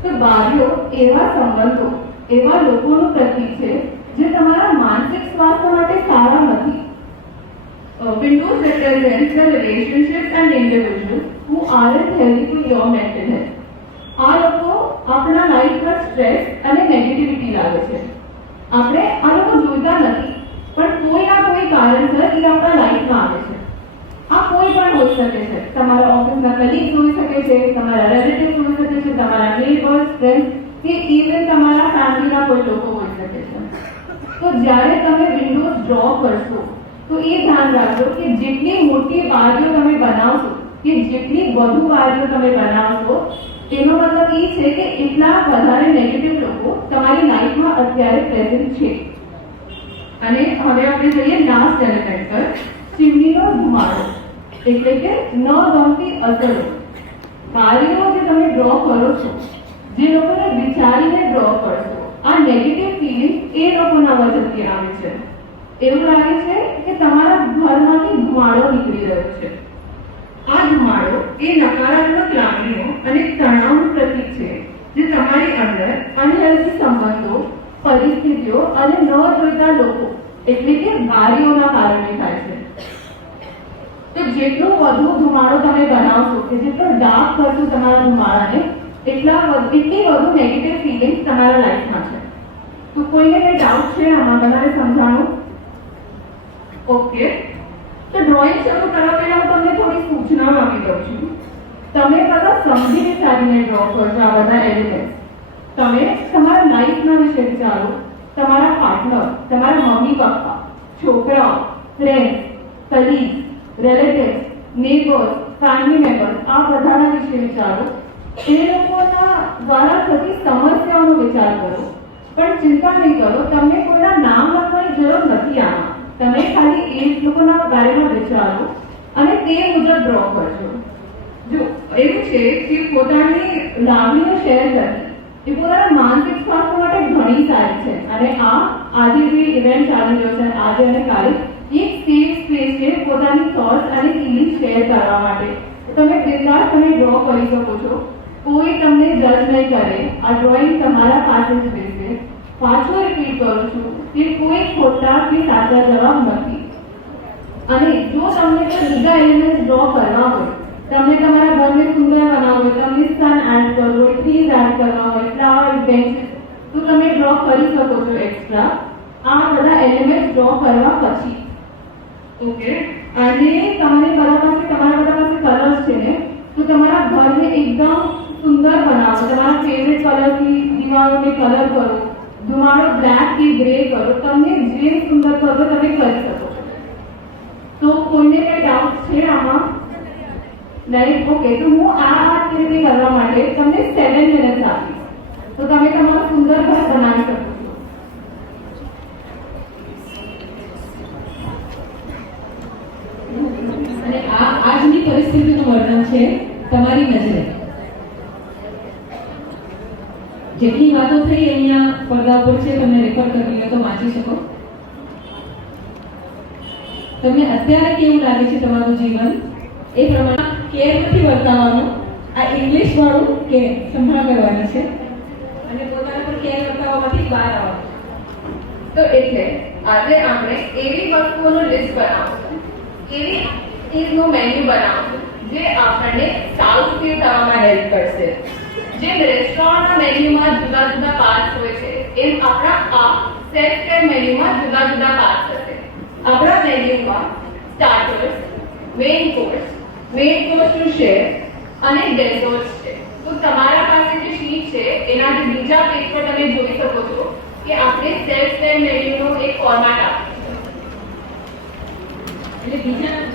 તો બારીઓ એવા સંબંધો, એવા લોકોનું પ્રતીક છે જે તમારા માનસિક સ્વાસ્થ્ય માટે સારા નથી. Windows represents the relationships and individuals who aren't healthy to your mental health. આ લોકો આપણા લાઈફમાં સ્ટ્રેસ અને નેગેટિવિટી લાવે છે. આપણે આ લોકો જોઈતા નથી પણ કોઈ ના કોઈ કારણસર એ આપણા લાઈફમાં આવે છે. આ કોઈ પણ હોઈ શકે છે. તમારા ઓફિસના કલીગ્સ હોઈ શકે છે, તમારા રિલેટિવ્સ હોઈ શકે છે, તમારા નેબર્સ, ફ્રેન્ડ્સ કે ઇવન તમારા ફેમિલીના કોઈ લોકો હોઈ શકે છે. તો જ્યારે તમે વિન્ડોઝ ડ્રો કરશો તો એ ધ્યાન રાખજો કે જેટલી મોટી બારીઓ તમે બનાવશો કે જેટલી વધુ બારીઓ તમે બનાવશો એનો મતલબ એ છે કે એટલા વધારે નેગેટિવ લોકો તમારી લાઈફમાં અત્યારે પ્રેઝન્ટ છે. અને હવે આપણે જોઈએ લાસ્ટ એલિમેન્ટ પર, ચીમનીનો ધુમાડો એટલે કે ન ગમતી અસરો. બારીઓ જે તમે ડ્રો કરો છો, જે લોકોને વિચારીને ડ્રો કરશો, આ નેગેટિવ ફિલિંગ એ લોકોના વજનથી આવે છે. એવું લાગે છે કે તમારા ઘરમાંથી ધુમાડો નીકળી રહ્યો છે. આ ધુમાડો એ નકારાત્મક લાગણીઓ અને તણાવનું પ્રતીક છે જે તમારી અંદર અનહેલ્ધી સંબંધો, પરિસ્થિતિઓ અને ન જોઈતા લોકો એટલે કે બારીઓના કારણે થાય છે. તો જેટલો વધુ ધુમાડો તમે બનાવશો કે જેટલો ડાર્ક કરશો તમારા ધુમાડાને એટલી વધુ નેગેટિવ ફિલિંગ્સ તમારા લાઈફમાં છે. તો કોઈને કઈ ડાઉટ છે આમાં? તમારે સમજાણું? ઓકે. તો ડ્રોઈંગ શરૂ કરવા પહેલા હું તમને થોડી સૂચનાઓ આપી દઉં છું. તમે બધા સમજી વિચારીને ડ્રો કરજો આ બધા એલિમેન્ટ્સ. તમે તમારા લાઈફના વિશે વિચારો, તમારા પાર્ટનર, તમારા મમ્મી પપ્પા, છોકરાઓ, friends, colleagues, relatives, neighbours, family members આ બધાના વિશે વિચારો. એ લોકોના દ્વારા થતી સમસ્યાઓનો વિચાર કરો. પણ ચિંતા નહીં કરો, તમને કોઈના નામ લખવાની જરૂર નથી આમાં. તમે ખાલી એ લોકોના બારેમાં વિચારો અને તે મુજબ ડ્રો કરજો. જો એવું છે કે પોતાની લાગણીઓ શેર કરવી એ પોતાના માનસિક સ્વાસ્થ્ય માટે ઘણી સારી છે. અને આજે જે ઇવેન્ટ ચાલી રહ્યો છે આજે અને કાલે એક સેફ સ્પેસ છે પોતાની થોટ્સ અને ફિલિંગ્સ શેર કરવા માટે. તમે બિંદાસ તમે ડ્રો કરી શકો છો. કોઈ તમને જજ નહીં કરે. આ ડ્રોઈંગ તમારા પાસે જ રહેશે. પાછું રિપીટ કરું છું કે કોઈ ખોટા કે સાચા જવાબ નથી. અને જો તમને કોઈ બીજા એલિમેન્ટ ડ્રો કરવા હોય, તમને તમારા ઘરને સુંદર બનાવવું હોય, તમને સન એડ કરવું હોય, ટ્રીઝ એડ કરવા હોય, ફ્લાવર, બેન્ચીસ, તો તમે ડ્રો કરી શકો છો એક્સ્ટ્રા આ બધા એલિમેન્ટ ડ્રો કરવા પછી. ઓકે, અને તમારા બધા પાસે કલર્સ છે ને, તો તમારા ઘરને એકદમ સુંદર બનાવો. તમારા ફેવરેટ કલરથી દિવાલોને કલર કરો, ધુમાડો બ્લેક કે ગ્રે કરો, તમને જે સુંદર કરો તમે કરી શકો છો. તો કોઈને કઈ ડાઉટ છે આમાં? નહીં? ઓકે, તો હું આ એક્ટિવિટી કરવા માટે તમને 7 મિનિટ્સ આપીશ. તો તમે તમારું સુંદર ઘર બનાવી શકો છો. અને આ આજની પરિસ્થિતિનું વર્ણન છે તમારી નજરે. જેટલી વાતો થઈ અહીંયા પડદા પર છે, તમે રેકોર્ડ કરી લો તો વાંચી શકો. તમને અત્યારે કેવું લાગે છે તમારું જીવન? એ પ્રમાણે કેર નથી વર્તાવાનો. આ ઇંગ્લિશ વાળું કેર સંભાળ કરવાની છે અને પોતાના પર કેર વર્તાવવામાંથી બહાર આવવાનું. તો એટલે આજે આપણે એવી વસ્તુઓનું લિસ્ટ બનાવશું, એવી ચીજનું મેન્યુ બનાવશું જે આપણને સારું ફીલ થવામાં હેલ્પ કરશે. જેમ રેસ્ટોરન્ટના મેન્યુમાં જુદા જુદા પાર્ટ્સ હોય છે, એમ આપણા આ સેલ્ફ કેર મેન્યુમાં જુદા જુદા પાર્ટ્સ હશે. આપણા મેન્યુમાં starters, main course to share અને ડેઝર્ટ્સ છે. તો તમારા પાસે જે શીટ છે એનાથી બીજા પેજ પર તમે જોઈ શકો છો કે આપણે સેલ્ફ કેર મેન્યુનો એક ફોર્મેટ આપ્યો છે. એટલે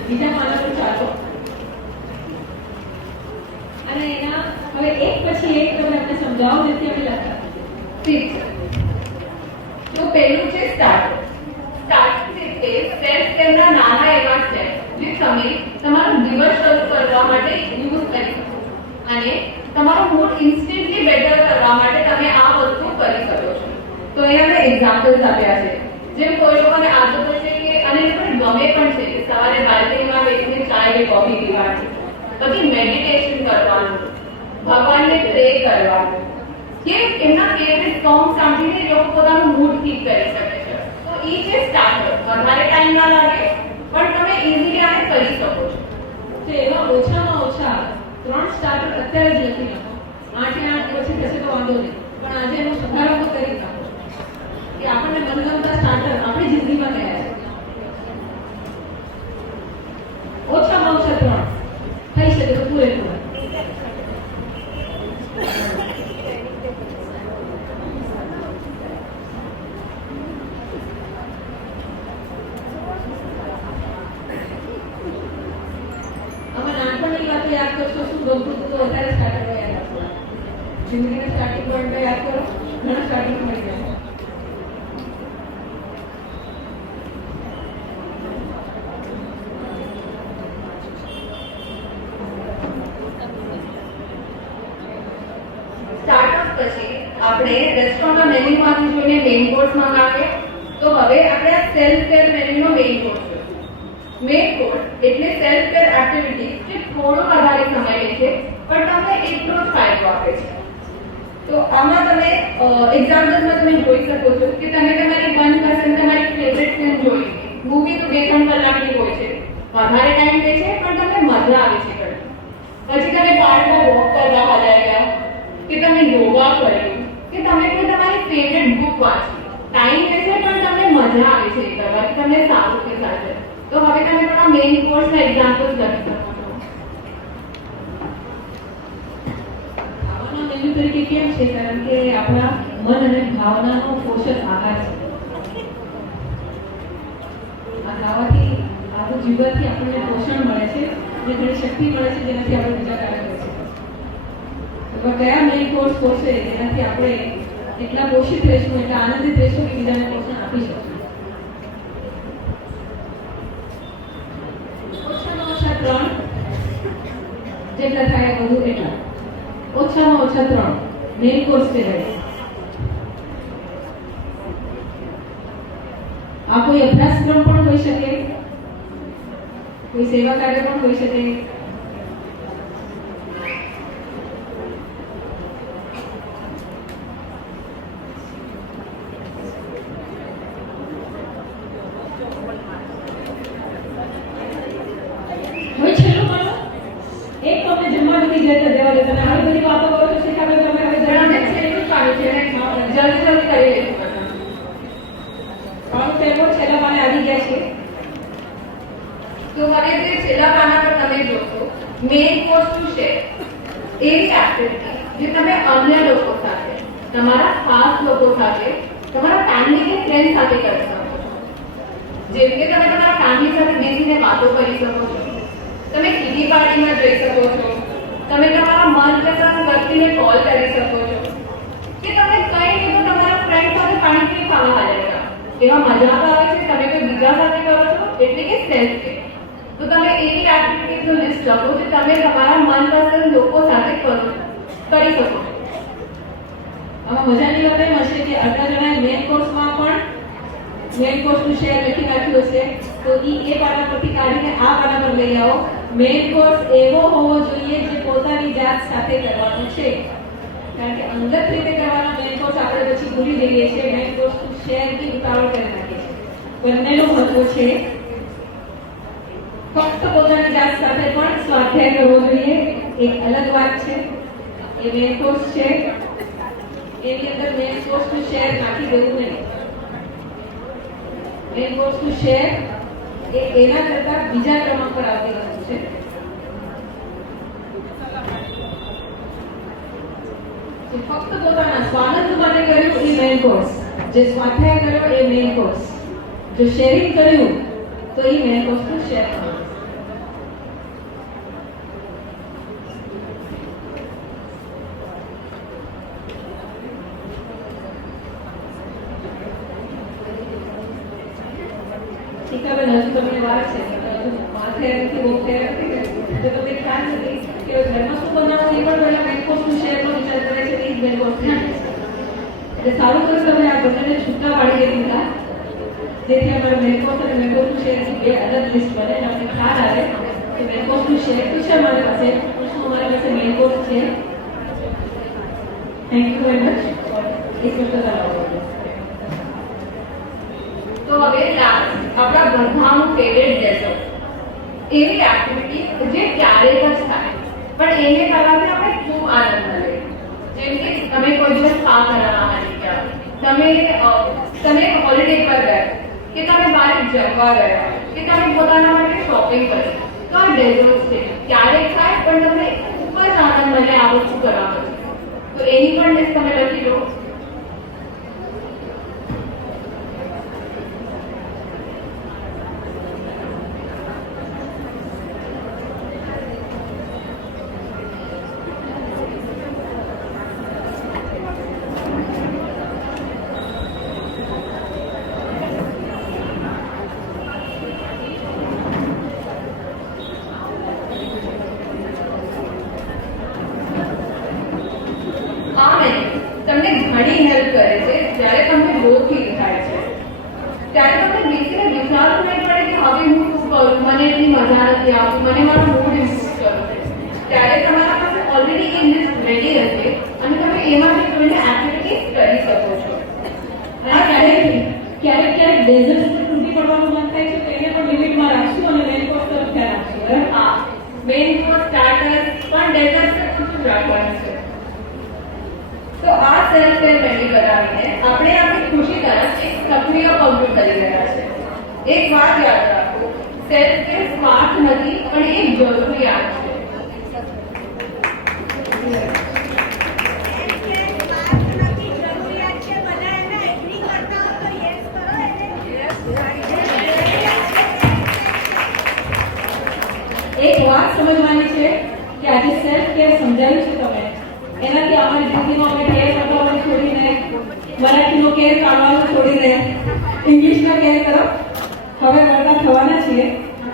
બીજા પાના પર ચાલો અને એના હવે એક પછી એક તમે આપણે સમજાવો જેથી આપણે લખતા. ઠીક છે. તો પહેલું છે સ્ટાર્ટર. સ્ટાર્ટર એટલે સેલ્ફ કેરના નાના એવા સ્ટેપ જે તમે તમારો દિવસ શરૂ કરવા માટે યુઝ કરી શકો અને તમારો મૂડ ઇન્સ્ટન્ટલી બેટર કરવા માટે તમે આ વસ્તુ કરી શકો છો. તો અહીંયા મેં એક્ઝામ્પલ્સ આપ્યા છે. જેમ કોઈ લોકોને આદતો છે કે અને એ લોકોને ગમે પણ છે કે સવારે બાલ્કનીમાં બેસીને ચાય કે કોફી પીવાની, પછી મેડિટેશન કરવાનું, ભગવાનને પ્રે કરવાનું, કે એમના ફેવરેટ સોંગ સાંભળીને એ લોકો પોતાનું મૂડ ઠીક કરી શકે છે. તો એ છે સ્ટાર્ટર. વધારે ટાઈમ ના લાગે પણ તમે ઇઝીલી આને કરી શકો છો. તો એવા ઓછામાં ઓછા 3 સ્ટાર્ટર અત્યારે જ લખી નાખો. 8 પછી થશે તો વાંધો નહીં, પણ આજે એનો સુધારો તો કરી નાખો કે આપણને મનગમતા સ્ટાર્ટર આપણી જિંદગીમાં કયા છે. ઓછામાં ઓછા 3 થઈ શકે તો પૂરેપૂરા. આમાં નાનપણની વાતો યાદ કરશો, શું ગમતું હતું તો વધારે સ્ટાર્ટર યાદ રાખો. જિંદગીના સ્ટાર્ટિંગ પોઈન્ટ યાદ કરો, ઘણા સ્ટાર્ટિંગ મળી જાય. સ્ટાર્ટઅપ પછી આપણે રેસ્ટોરન્ટના મેન્યુમાંથી જોઈને મેઇન કોર્સ મંગાવીએ. તો હવે આપણે આ સેલ્ફ કેર મેન્યુનો મેઇન કોર્સ છે. મેઇન કોર્સ એટલે સેલ્ફ કેર એક્ટિવિટી જે થોડો વધારે સમય લે છે પણ તમને એટલો જ ફાયદો આપે છે. તો આમાં તમે એક્ઝામ્પલ્સમાં તમે જોઈ શકો છો કે તમે તમારી મનપસંદ તમારી ફેવરેટ ફિલ્મ જોઈ. મૂવી તો 2-3 કલાકની હોય છે, વધારે ટાઈમ લે છે પણ તમને મજા આવે છે કરવી. પછી તમે પાર્કમાં વોક કરવા હલાઈ ગયા, કે તમે યોગા કર્યું, કે તમે કોઈ તમારી ફેવરેટ બુક વાંચી. ટાઈમ લે છે પણ તમને મજા આવે છે એ કરવાથી, તમને સારું ફીલ થાય છે. તો હવે તમે તમારા મેઇન કોર્સના એક્ઝામ્પલ્સ લખી શકો છો. ખાવાના મેનુ તરીકે કેમ છે? કારણ કે આપણા મન અને ભાવનાનો પોષક આહાર છે. આ ખાવાથી આપણું જીવનથી આપણને પોષણ મળે છે અને ઘણી શક્તિ મળે છે જેનાથી આપણે બીજા કાર્ય કરી શકીએ. તો કયા મેઇન કોર્સ છે જેનાથી આપણે એટલા પોષિત રહીશું, એટલા આનંદિત રહીશું કે બીજાને પોષણ આપી શકીશું. ઓછામાં ઓછા 3 જેટલા થાય વધુ એટલા. ઓછામાં ઓછા 3 મેઇન કોર્સ કહેવાય. આ કોઈ અભ્યાસક્રમ પણ હોઈ શકે, કોઈ સેવા કાર્ય પણ હોઈ શકે, કોર્સ ટુ શેર એવી એક્ટિવિટી જે તમે અન્ય લોકો સાથે, તમારા ખાસ લોકો સાથે, તમારા ફેમિલી કે ફ્રેન્ડ સાથે કરી શકો છો. જેમ કે તમે તમારા ફેમિલી સાથે બેસીને વાતો કરી શકો છો, તમે કિટી પાર્ટીમાં જઈ શકો છો, તમે તમારા મનપસંદ વ્યક્તિને કોલ કરી શકો છો, કે તમે કઈ નહીં તો તમારા ફ્રેન્ડ સાથે પાણીપુરી ખાવા હાલ્યા જાઓ. એવા મજા આવે છે તમે કોઈ બીજા સાથે કરો છો એટલે કે સેલ્ફ કેર. તો તમે એવી એક્ટિવિટીઝનું લિસ્ટ લખો જે તમે તમારા મનપસંદ લોકો સાથે કરી શકો છો. આમાં મજાની વાત એમ હશે કે અડધા જણાએ મેઇન કોર્સમાં પણ મેઇન કોર્સનું શેર લખી નાખ્યું હશે, તો એ પાના પરથી કાઢીને આ પાના પર લઈ આવો. મેઇન કોર્સ એવો હોવો જોઈએ જે પોતાની જાત સાથે કરવાનો છે, કારણ કે અંગત રીતે કરવાનો મેઇન કોર્સ આપણે પછી ભૂલી જઈએ છીએ. મેઇન કોર્સનું શેર બી ઉતાવળ કરી નાખીએ છીએ. બંનેનું મહત્વ છે. ફક્ત પોતાની જાત સાથે પણ સ્વાધ્યાય કરવો જોઈએ, એક અલગ વાત છે. એ મેઇન કોર્સ છે, એની અંદર મેઇન કોર્સનું શેર નાખી દેવું નહીં. મેઇન કોર્સનું શેર એ એના કરતા બીજા ક્રમાંક પર આવતી વસ્તુ છે. જે ફક્ત પોતાના સ્વાનંદ માટે કર્યું એ મેઇન કોર્સ, જે સ્વાધ્યાય કર્યો એ મેઇન કોર્સ, જો શેરિંગ કર્યું તો એ મેઇન કોર્સનું શેર કરવું. શિખાબેન, હજુ તમને વાર છે, હજુ માથે નથી બહુ તૈયાર થઈ ગઈ, તો તમને ખ્યાલ નથી કે ઘરમાં શું બનાવવું એ પણ પહેલા મેઇન કોર્સનું શેરનો વિચાર કરે છે, એ જ મેઇન કોર્સ એટલે સારું કર્યું તમે આ બંનેને છૂટા પાડી દીધા, જેથી અમારે મેઇન કોર્સ અને મેઇન કોર્સનું શેરની બે અલગ લિસ્ટ બને અને અમને ખ્યાલ આવે કે મેઇન કોર્સનું શેર તો છે અમારી પાસે, શું અમારી પાસે મેઇન કોર્સ છે. Thank you very much. એક સ્પષ્ટતા લાવો. તો હવે લાસ્ટ આપણા બધાનું ફેવરેટ ડેઝર્ટ, એવી એક્ટિવિટી જે ક્યારેક જ થાય પણ એને કરવાથી આપણે ખૂબ આનંદ મળે. જેમ કે તમે કોઈ દિવસ સ્પા કરાવવા માંડી ગયા, તમે હોલિડે પર ગયા, કે તમે બહાર જમવા ગયા, કે તમે પોતાના માટે શોપિંગ કરી, તો આ ડેઝર્ટ છે. ક્યારેક થાય પણ તમને ખૂબ જ આનંદ મળે આ વસ્તુ કરવામાં. તો એની પણ લિસ્ટ તમે લખી લો. તમને ઘણી હેલ્પ કરે છે. જ્યારે તમને લો ફીલ થાય છે ત્યારે તમને બેસીને વિચારવું નહીં પડે કે હવે હું શું કરું, મને એટલી મજા નથી આવતી, મને મારો મૂડ ઇમ્પ્રૂવ કરવો છે. ત્યારે તમારા પાસે ઓલરેડી એ લિસ્ટ રેડી હશે અને તમે એમાંથી જોઈને એક્ટિવિટીઝ કરી શકો છો. અને ક્યારેક ડેઝર્ટ તૂટી પડવાનું મન થાય છે તો એને પણ લિમિટમાં રાખશું અને મેઇન કોર્સ તરફ ધ્યાન આપશું. બરાબર? હા, મેઇન કોર્સ સ્ટાર્ટર પણ ડેઝર્ટ ઓછું રાખવાનું છે. તો આ સેલ્ફ કેર રેડી કરાવીને આપણે આપણી ખુશી તરફ એક સક્રિય પગલું કરી રહ્યા છે. એક વાત યાદ રાખો, સેલ્ફ કેર સ્વાર્થ નથી પણ એક જરૂરિયાત છે. એક વાત સમજવાની છે કે આજે સેલ્ફ કેર સમજાવ્યું છે તમે, એનાથી અમારી જિંદગીમાં અમે કેર કરવાનું છોડીને, મરાઠીનો કેર કાઢવાનું છોડીને ઇંગ્લિશના કેર તરફ હવે વળતા થવાના છીએ.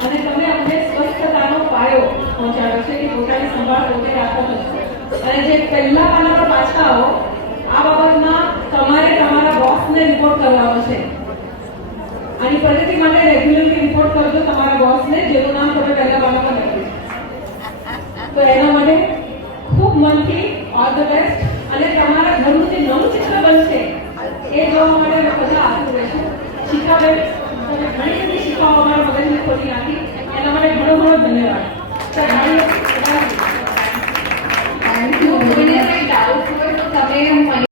અને તમે અમને સ્વસ્થતાનો પાયો પહોંચાડ્યો છે કે પોતાની સંભાળ પોતે રાખવાનો છે. અને જે પહેલા પાના પર પાછા આવો, આ બાબતમાં તમારે તમારા બોસને રિપોર્ટ કરવાનો છે. આની પ્રગતિ માટે રેગ્યુલરલી રિપોર્ટ કરજો તમારા બોસને, જેનું નામ તમે પહેલા પાના પર લખ્યું છે. તો એના માટે ખૂબ મનથી ઓલ ધ બેસ્ટ. અને તમારા ઘરનું જે નવું ચિત્ર બનશે એ જોવા માટે બધા આતુર રહેશું. શિખાબેન, તમે ઘણી બધી શીખવા અમારા મગજને ખોલી નાખી, એના માટે ઘણો ઘણો ધન્યવાદ.